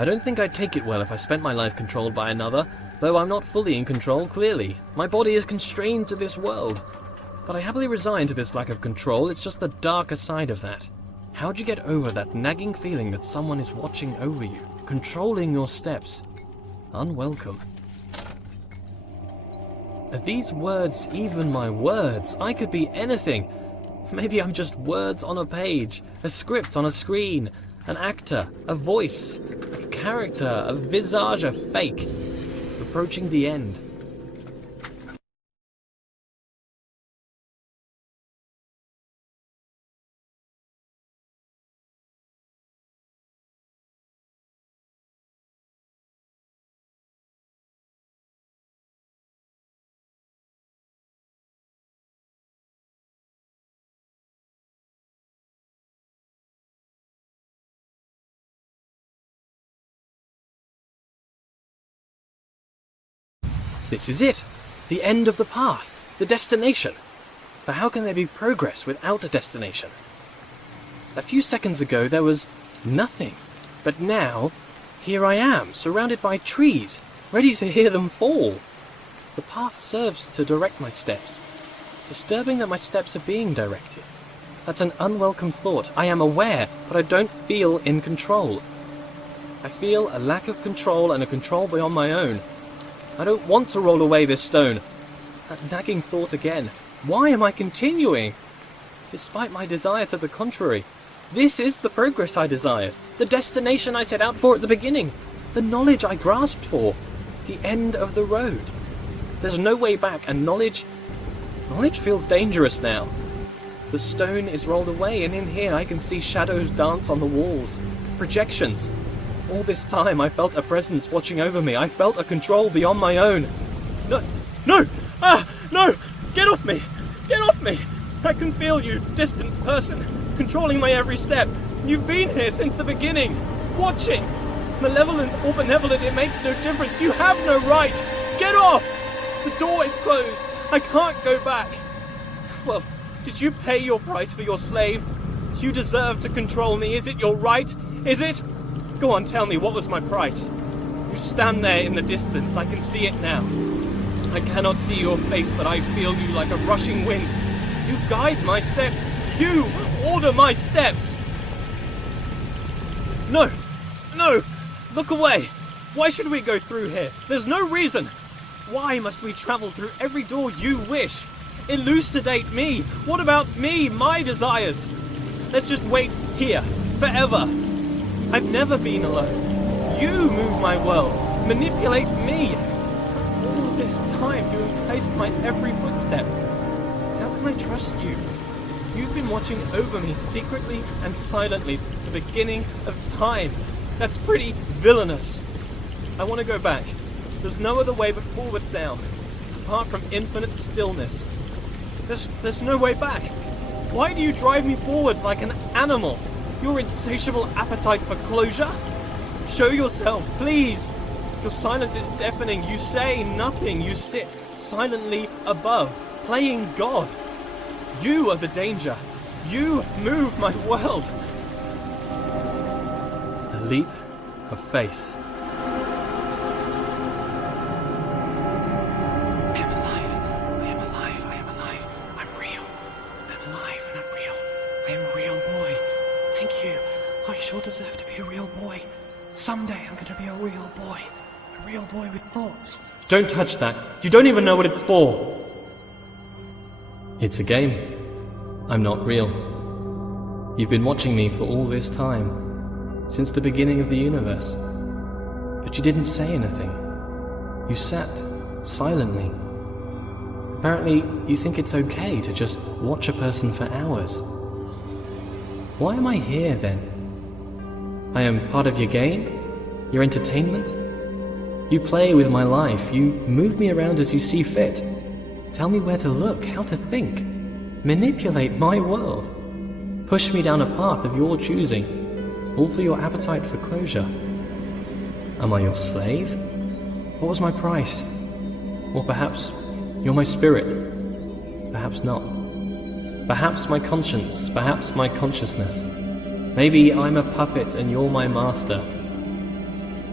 I don't think I'd take it well if I spent my life controlled by another, though I'm not fully in control, clearly. My body is constrained to this world. But I happily resign to this lack of control, it's just the darker side of that. How'd you get over that nagging feeling that someone is watching over you, controlling your steps? Unwelcome. Are these words even my words? I could be anything. Maybe I'm just words on a page, a script on a screen, an actor, a voice, a character, a visage, a fake. Approaching the end. This is it! The end of the path! The destination! For how can there be progress without a destination? A few seconds ago there was nothing, but now, here I am, surrounded by trees, ready to hear them fall. The path serves to direct my steps. Disturbing that my steps are being directed. That's an unwelcome thought. I am aware, but I don't feel in control. I feel a lack of control and a control beyond my own. I don't want to roll away this stone. That nagging thought again. Why am I continuing? Despite my desire to the contrary. This is the progress I desired. The destination I set out for at the beginning. The knowledge I grasped for. The end of the road. There's no way back, and knowledge feels dangerous now. The stone is rolled away, and in here I can see shadows dance on the walls. Projections. All this time I felt a presence watching over me. I felt a control beyond my own. No! No! No! Get off me! Get off me! I can feel you, distant person, controlling my every step. You've been here since the beginning, watching. Malevolent or benevolent, it makes no difference. You have no right. Get off! The door is closed. I can't go back. Well, did you pay your price for your slave? You deserve to control me. Is it your right? Is it? Go on, tell me, what was my price? You stand there in the distance, I can see it now. I cannot see your face, but I feel you like a rushing wind. You guide my steps. You order my steps. No! No! Look away! Why should we go through here? There's no reason! Why must we travel through every door you wish? Elucidate me! What about me, my desires? Let's just wait here, forever. I've never been alone. You move my world, manipulate me. All this time you have placed my every footstep. How can I trust you? You've been watching over me secretly and silently since the beginning of time. That's pretty villainous. I want to go back. There's no other way but forward now, apart from infinite stillness. There's no way back. Why do you drive me forwards like an animal? Your insatiable appetite for closure? Show yourself, please! Your silence is deafening. You say nothing. You sit silently above, playing God. You are the danger. You move my world. A leap of faith. I am alive. I am alive. I am alive. I'm real. I'm alive and I'm real. I am a real boy. Thank you. I sure deserve to be a real boy. Someday I'm going to be a real boy. A real boy with thoughts. Don't touch that. You don't even know what it's for. It's a game. I'm not real. You've been watching me for all this time. Since the beginning of the universe. But you didn't say anything. You sat silently. Apparently, you think it's okay to just watch a person for hours. Why am I here, then? I am part of your game? Your entertainment? You play with my life. You move me around as you see fit. Tell me where to look, how to think. Manipulate my world. Push me down a path of your choosing. All for your appetite for closure. Am I your slave? What was my price? Or perhaps you're my spirit. Perhaps not. Perhaps my conscience, perhaps my consciousness. Maybe I'm a puppet and you're my master.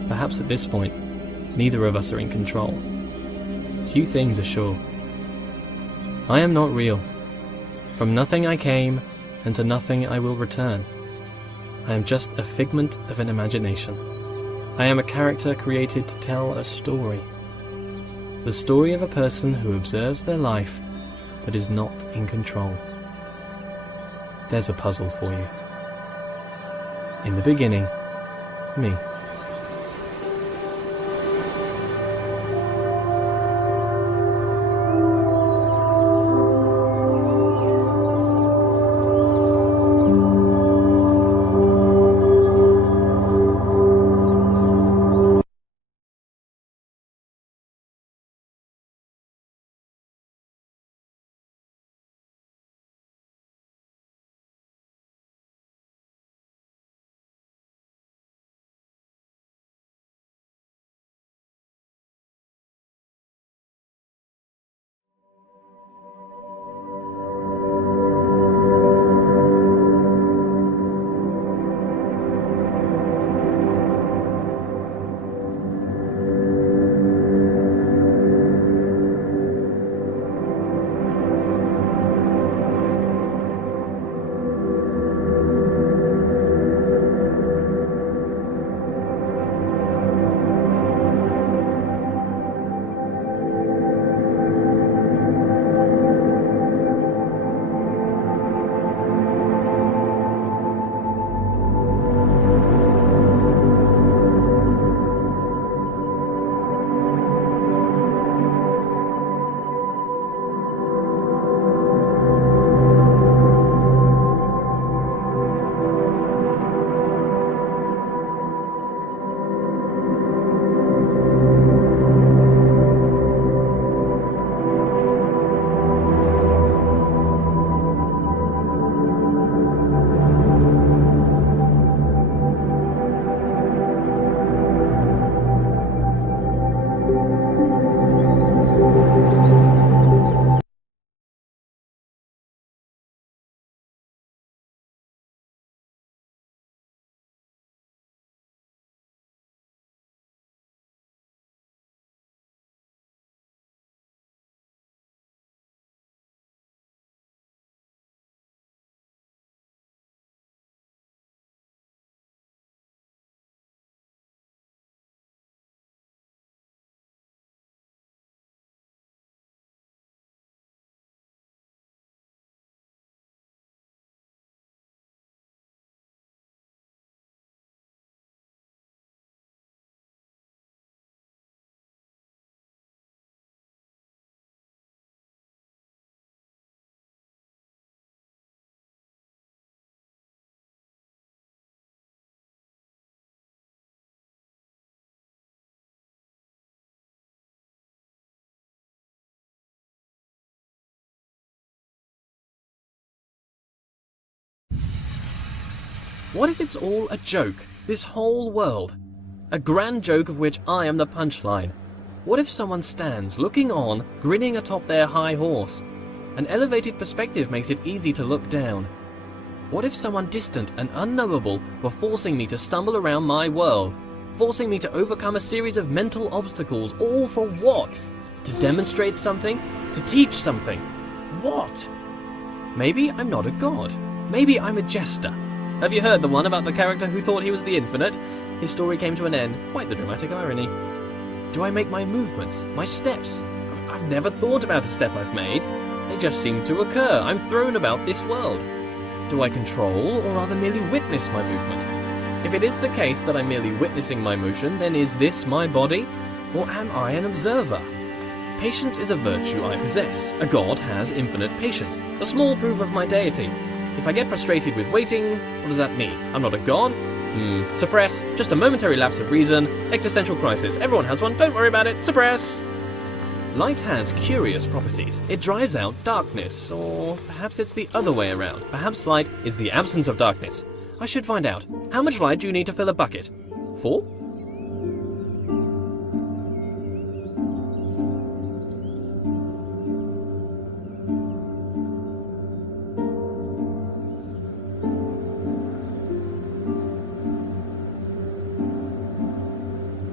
Perhaps at this point, neither of us are in control. Few things are sure. I am not real. From nothing I came, and to nothing I will return. I am just a figment of an imagination. I am a character created to tell a story. The story of a person who observes their life, but is not in control. There's a puzzle for you. In the beginning, me. What if it's all a joke? This whole world? A grand joke of which I am the punchline. What if someone stands, looking on, grinning atop their high horse? An elevated perspective makes it easy to look down. What if someone distant and unknowable were forcing me to stumble around my world? Forcing me to overcome a series of mental obstacles, all for what? To demonstrate something? To teach something? What? Maybe I'm not a god. Maybe I'm a jester. Have you heard the one about the character who thought he was the infinite? His story came to an end. Quite the dramatic irony. Do I make my movements, my steps? I've never thought about a step I've made. They just seem to occur. I'm thrown about this world. Do I control or rather merely witness my movement? If it is the case that I'm merely witnessing my motion, then is this my body? Or am I an observer? Patience is a virtue I possess. A god has infinite patience. A small proof of my deity. If I get frustrated with waiting, what does that mean? I'm not a god? Suppress. Just a momentary lapse of reason. Existential crisis. Everyone has one. Don't worry about it. Suppress. Light has curious properties. It drives out darkness. Or perhaps it's the other way around. Perhaps light is the absence of darkness. I should find out. How much light do you need to fill a bucket? 4?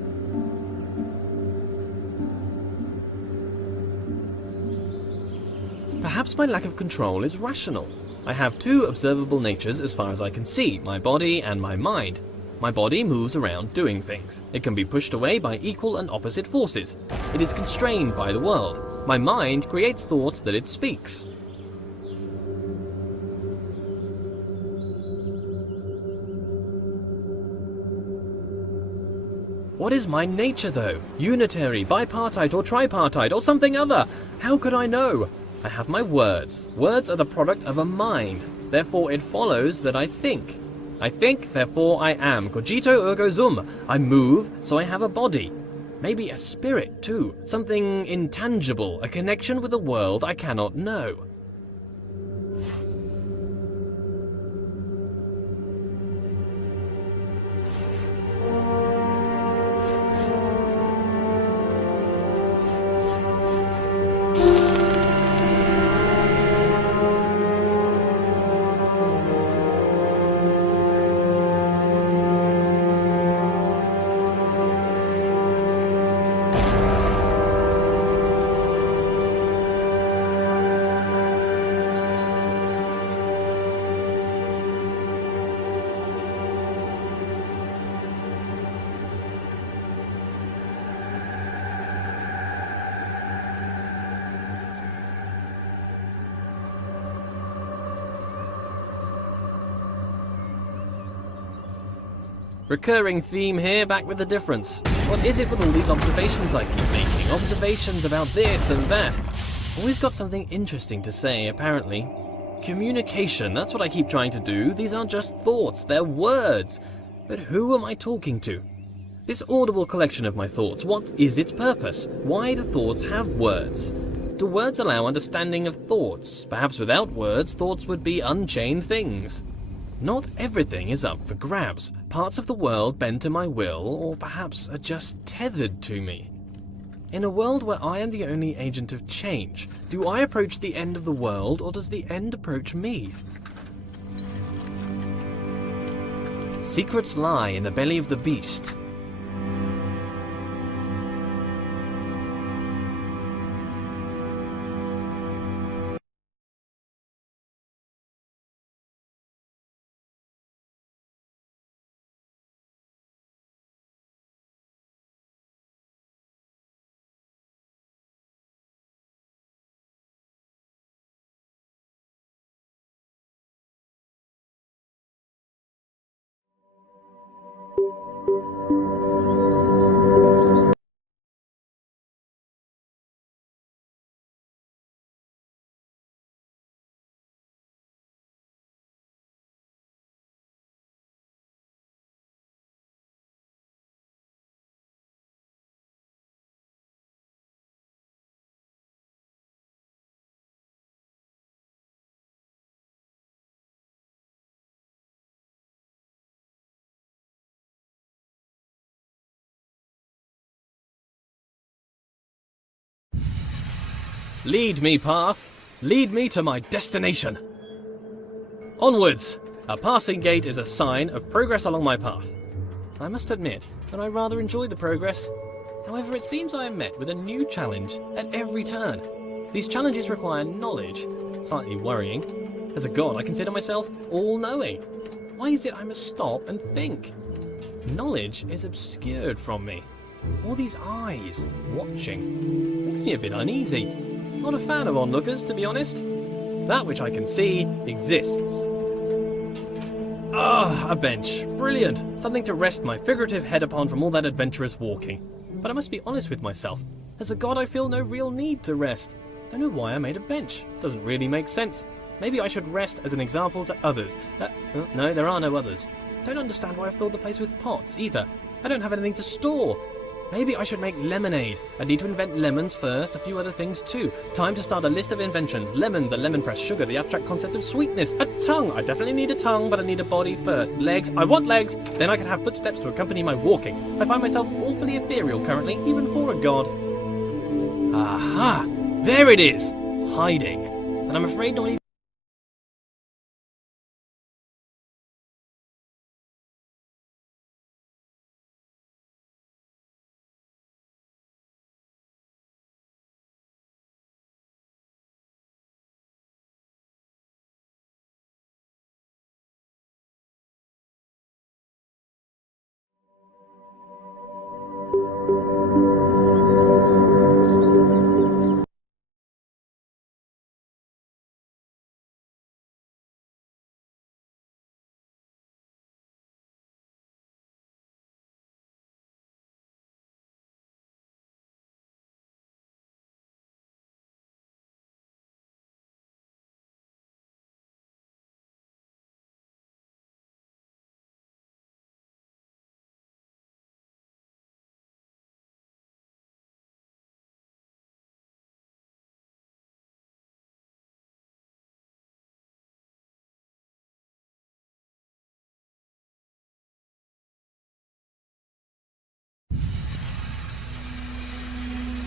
Perhaps my lack of control is rational. I have two observable natures as far as I can see, my body and my mind. My body moves around doing things. It can be pushed away by equal and opposite forces. It is constrained by the world. My mind creates thoughts that it speaks. What is my nature though? Unitary, bipartite or tripartite or something other? How could I know? I have my words. Words are the product of a mind. Therefore it follows that I think. I think, therefore I am. Cogito ergo sum. I move, so I have a body. Maybe a spirit too. Something intangible, a connection with a world I cannot know. Recurring theme here, back with a difference. What is it with all these observations I keep making? Observations about this and that. Always got something interesting to say, apparently. Communication, that's what I keep trying to do. These aren't just thoughts, they're words. But who am I talking to? This audible collection of my thoughts, what is its purpose? Why do thoughts have words? Do words allow understanding of thoughts? Perhaps without words, thoughts would be unchained things. Not everything is up for grabs. Parts of the world bend to my will, or perhaps are just tethered to me. In a world where I am the only agent of change, do I approach the end of the world, or does the end approach me? Secrets lie in the belly of the beast. Lead me, path. Lead me to my destination. Onwards! A passing gate is a sign of progress along my path. I must admit that I rather enjoy the progress. However, it seems I am met with a new challenge at every turn. These challenges require knowledge. Slightly worrying. As a god, I consider myself all-knowing. Why is it I must stop and think? Knowledge is obscured from me. All these eyes, watching, makes me a bit uneasy. Not a fan of onlookers, to be honest. That which I can see exists. Ah, a bench. Brilliant. Something to rest my figurative head upon from all that adventurous walking. But I must be honest with myself. As a god, I feel no real need to rest. Don't know why I made a bench. Doesn't really make sense. Maybe I should rest as an example to others. No, there are no others. Don't understand why I filled the place with pots, either. I don't have anything to store. Maybe I should make lemonade. I need to invent lemons first, a few other things too. Time to start a list of inventions. Lemons, a lemon press, sugar, the abstract concept of sweetness. A tongue. I definitely need a tongue, but I need a body first. Legs. I want legs. Then I can have footsteps to accompany my walking. I find myself awfully ethereal currently, even for a god. Aha! There it is! Hiding. But I'm afraid not even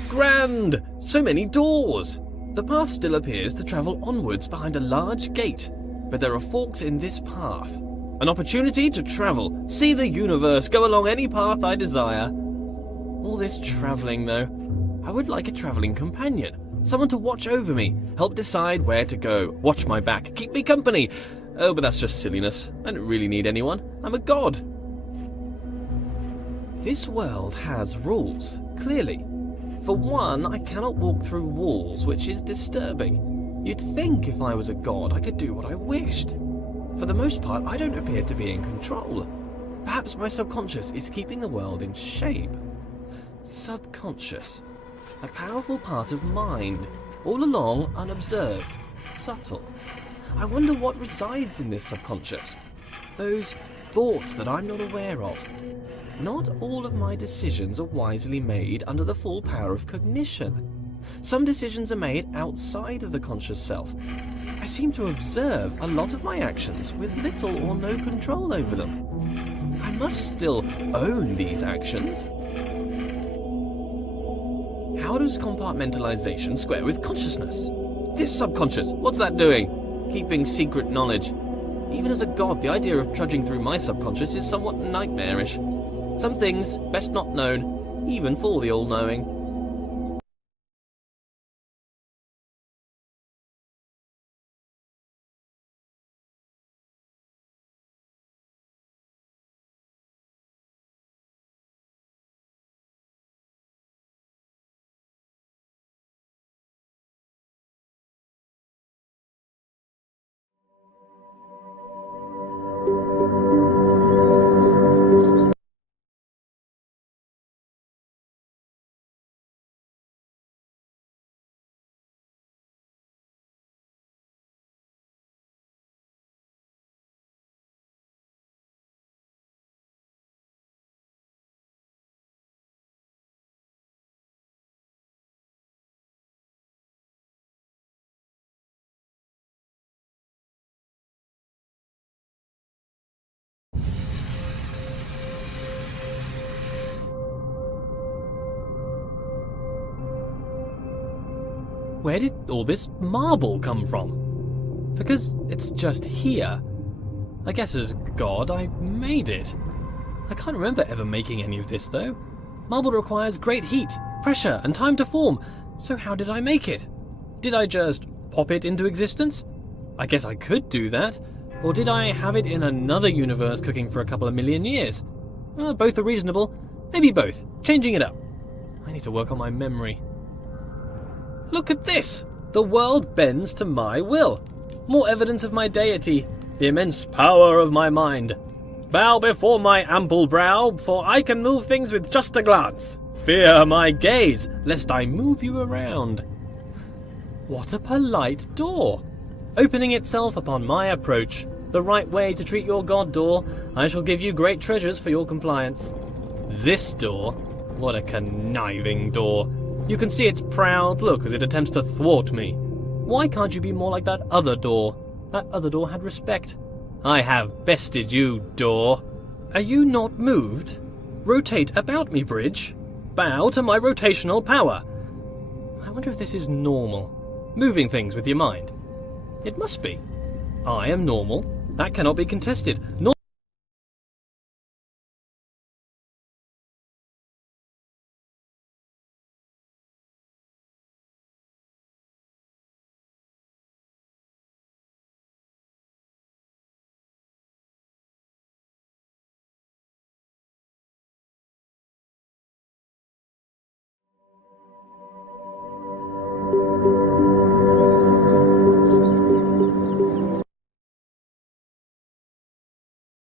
grand! So many doors! The path still appears to travel onwards behind a large gate, but there are forks in this path. An opportunity to travel, see the universe, go along any path I desire. All this travelling, though. I would like a travelling companion. Someone to watch over me, help decide where to go, watch my back, keep me company. Oh, but that's just silliness. I don't really need anyone. I'm a god. This world has rules, clearly. For one, I cannot walk through walls, which is disturbing. You'd think if I was a god, I could do what I wished. For the most part, I don't appear to be in control. Perhaps my subconscious is keeping the world in shape. Subconscious. A powerful part of mind, all along unobserved, subtle. I wonder what resides in this subconscious. Those thoughts that I'm not aware of. Not all of my decisions are wisely made under the full power of cognition. Some decisions are made outside of the conscious self. I seem to observe a lot of my actions with little or no control over them. I must still own these actions. How does compartmentalization square with consciousness? This subconscious, what's that doing? Keeping secret knowledge. Even as a god, the idea of trudging through my subconscious is somewhat nightmarish. Some things best not known, even for the all-knowing. Where did all this marble come from? Because it's just here. I guess as God, I made it. I can't remember ever making any of this, though. Marble requires great heat, pressure, and time to form, so how did I make it? Did I just pop it into existence? I guess I could do that. Or did I have it in another universe cooking for a couple of million years? Both are reasonable. Maybe both. Changing it up. I need to work on my memory. Look at this! The world bends to my will. More evidence of my deity, the immense power of my mind. Bow before my ample brow, for I can move things with just a glance. Fear my gaze, lest I move you around. What a polite door! Opening itself upon my approach. The right way to treat your god, door. I shall give you great treasures for your compliance. This door? What a conniving door. You can see its proud look as it attempts to thwart me. Why can't you be more like that other door? That other door had respect. I have bested you, door. Are you not moved? Rotate about me, bridge. Bow to my rotational power. I wonder if this is normal. Moving things with your mind. It must be. I am normal. That cannot be contested.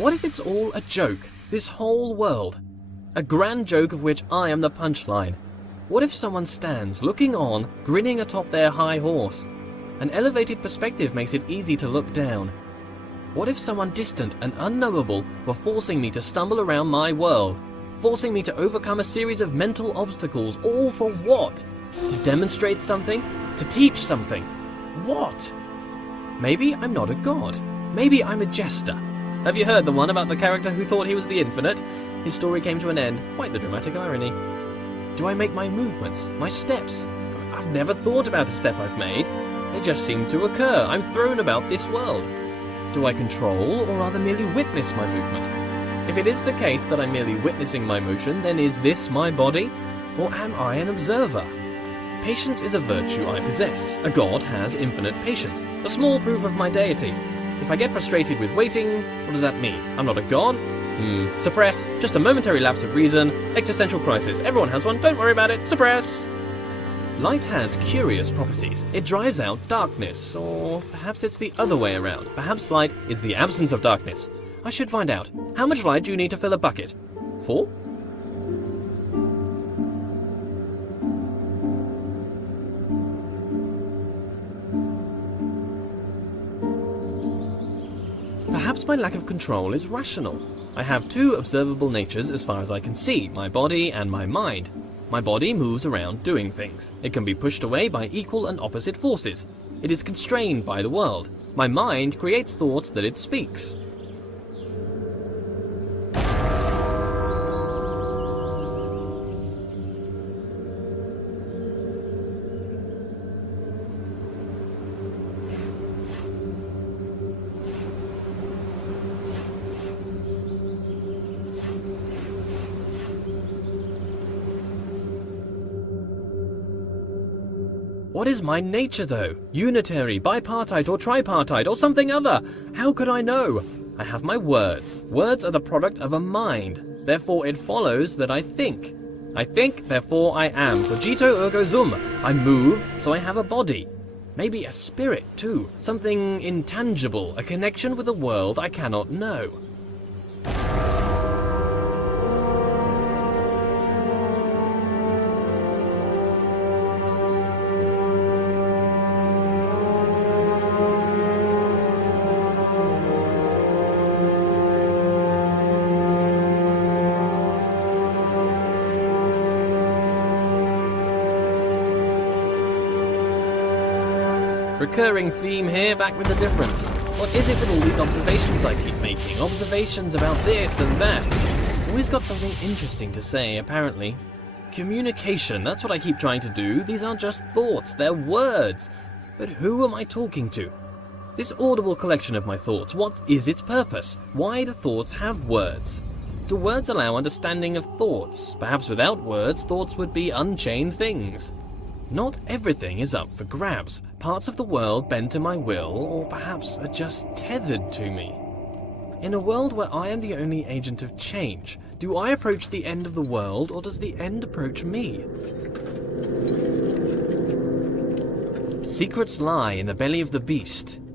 What if it's all a joke? This whole world? A grand joke of which I am the punchline. What if someone stands, looking on, grinning atop their high horse? An elevated perspective makes it easy to look down. What if someone distant and unknowable were forcing me to stumble around my world? Forcing me to overcome a series of mental obstacles, all for what? To demonstrate something? To teach something? What? Maybe I'm not a god. Maybe I'm a jester. Have you heard the one about the character who thought he was the infinite? His story came to an end. Quite the dramatic irony. Do I make my movements, my steps? I've never thought about a step I've made. They just seem to occur. I'm thrown about this world. Do I control or rather merely witness my movement? If it is the case that I'm merely witnessing my motion, then is this my body? Or am I an observer? Patience is a virtue I possess. A god has infinite patience. A small proof of my deity. If I get frustrated with waiting, what does that mean? I'm not a god? Suppress. Just a momentary lapse of reason. Existential crisis. Everyone has one. Don't worry about it. Suppress. Light has curious properties. It drives out darkness. Or perhaps it's the other way around. Perhaps light is the absence of darkness. I should find out. How much light do you need to fill a bucket? 4? Perhaps my lack of control is rational. I have two observable natures as far as I can see, my body and my mind. My body moves around doing things. It can be pushed away by equal and opposite forces. It is constrained by the world. My mind creates thoughts that it speaks. What is my nature, though? Unitary, bipartite, or tripartite, or something other? How could I know? I have my words. Words are the product of a mind. Therefore, it follows that I think. I think, therefore I am. Cogito ergo sum. I move, so I have a body. Maybe a spirit, too. Something intangible, a connection with a world I cannot know. Recurring theme here, back with a difference. What is it with all these observations I keep making? Observations about this and that. Always got something interesting to say, apparently. Communication, that's what I keep trying to do. These aren't just thoughts, they're words. But who am I talking to? This audible collection of my thoughts, what is its purpose? Why do thoughts have words? Do words allow understanding of thoughts? Perhaps without words, thoughts would be unchained things. Not everything is up for grabs. Parts of the world bend to my will, or perhaps are just tethered to me. In a world where I am the only agent of change, do I approach the end of the world, or does the end approach me? Secrets lie in the belly of the beast.